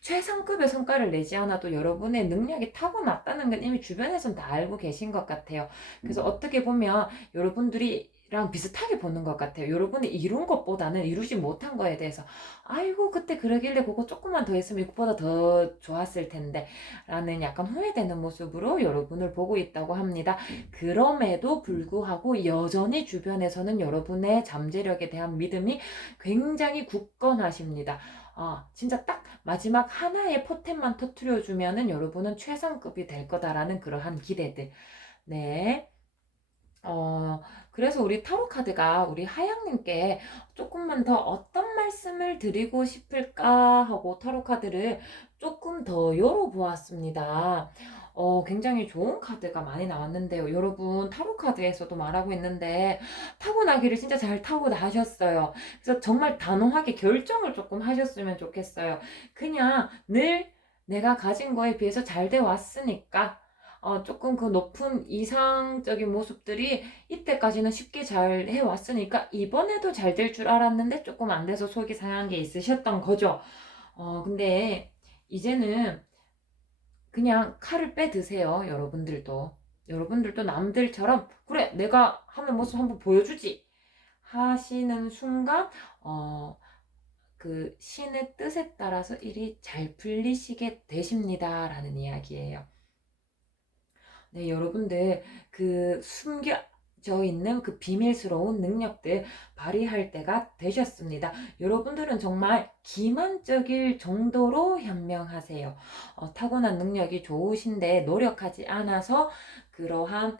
최상급의 성과를 내지 않아도 여러분의 능력이 타고났다는 건 이미 주변에서는 다 알고 계신 것 같아요. 그래서 어떻게 보면 여러분들이랑 비슷하게 보는 것 같아요. 여러분이 이룬 것보다는 이루지 못한 거에 대해서 아이고 그때 그러길래 그거 조금만 더 했으면 이것보다 더 좋았을 텐데 라는 약간 후회되는 모습으로 여러분을 보고 있다고 합니다. 그럼에도 불구하고 여전히 주변에서는 여러분의 잠재력에 대한 믿음이 굉장히 굳건하십니다. 진짜 딱 마지막 하나의 포텐만 터트려 주면은 여러분은 최상급이 될 거다라는 그러한 기대들. 네. 그래서 우리 타로 카드가 우리 하양님께 조금만 더 어떤 말씀을 드리고 싶을까 하고 타로 카드를 조금 더 열어보았습니다. 굉장히 좋은 카드가 많이 나왔는데요. 여러분, 타로 카드에서도 말하고 있는데, 타고나기를 진짜 잘 타고나셨어요. 그래서 정말 단호하게 결정을 조금 하셨으면 좋겠어요. 그냥 늘 내가 가진 거에 비해서 잘 돼 왔으니까, 조금 그 높은 이상적인 모습들이 이때까지는 쉽게 잘 해왔으니까 이번에도 잘 될 줄 알았는데 조금 안 돼서 속이 상한 게 있으셨던 거죠. 근데 이제는 그냥 칼을 빼 드세요. 여러분들도 남들처럼 그래 내가 하는 모습 한번 보여주지 하시는 순간 어, 그 신의 뜻에 따라서 일이 잘 풀리시게 되십니다라는 이야기예요. 네, 여러분들 그 숨겨져 있는 그 비밀스러운 능력들 발휘할 때가 되셨습니다. 여러분들은 정말 기만적일 정도로 현명하세요. 타고난 능력이 좋으신데 노력하지 않아서 그러한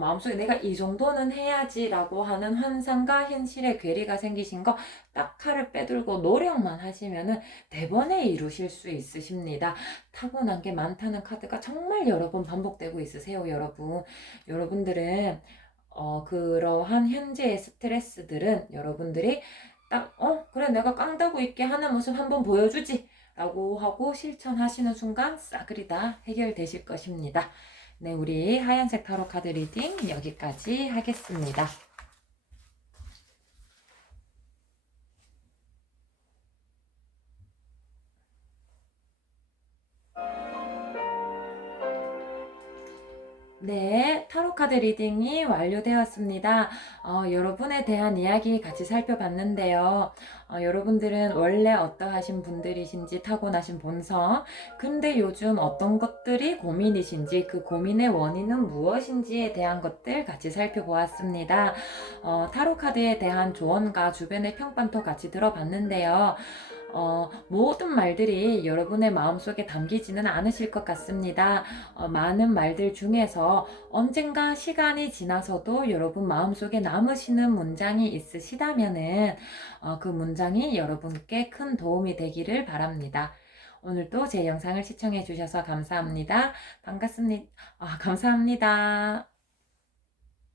마음속에 내가 이 정도는 해야지라고 하는 환상과 현실의 괴리가 생기신 거 딱 칼을 빼들고 노력만 하시면은 대번에 이루실 수 있으십니다. 타고난 게 많다는 카드가 정말 여러 번 반복되고 있으세요, 여러분. 여러분들은 그러한 현재의 스트레스들은 여러분들이 딱 그래 내가 깡다구 있게 하는 모습 한번 보여주지 라고 하고 실천하시는 순간 싸그리 다 해결되실 것입니다. 네, 우리 하얀색 타로 카드 리딩 여기까지 하겠습니다. 네, 타로카드 리딩이 완료되었습니다. 여러분에 대한 이야기 같이 살펴봤는데요. 여러분들은 원래 어떠하신 분들이신지 타고나신 본성, 근데 요즘 어떤 것들이 고민이신지 그 고민의 원인은 무엇인지에 대한 것들 같이 살펴보았습니다. 타로카드에 대한 조언과 주변의 평판도 같이 들어봤는데요. 모든 말들이 여러분의 마음속에 담기지는 않으실 것 같습니다. 많은 말들 중에서 언젠가 시간이 지나서도 여러분 마음속에 남으시는 문장이 있으시다면은 그 문장이 여러분께 큰 도움이 되기를 바랍니다. 오늘도 제 영상을 시청해 주셔서 감사합니다. 반갑습니다. 감사합니다.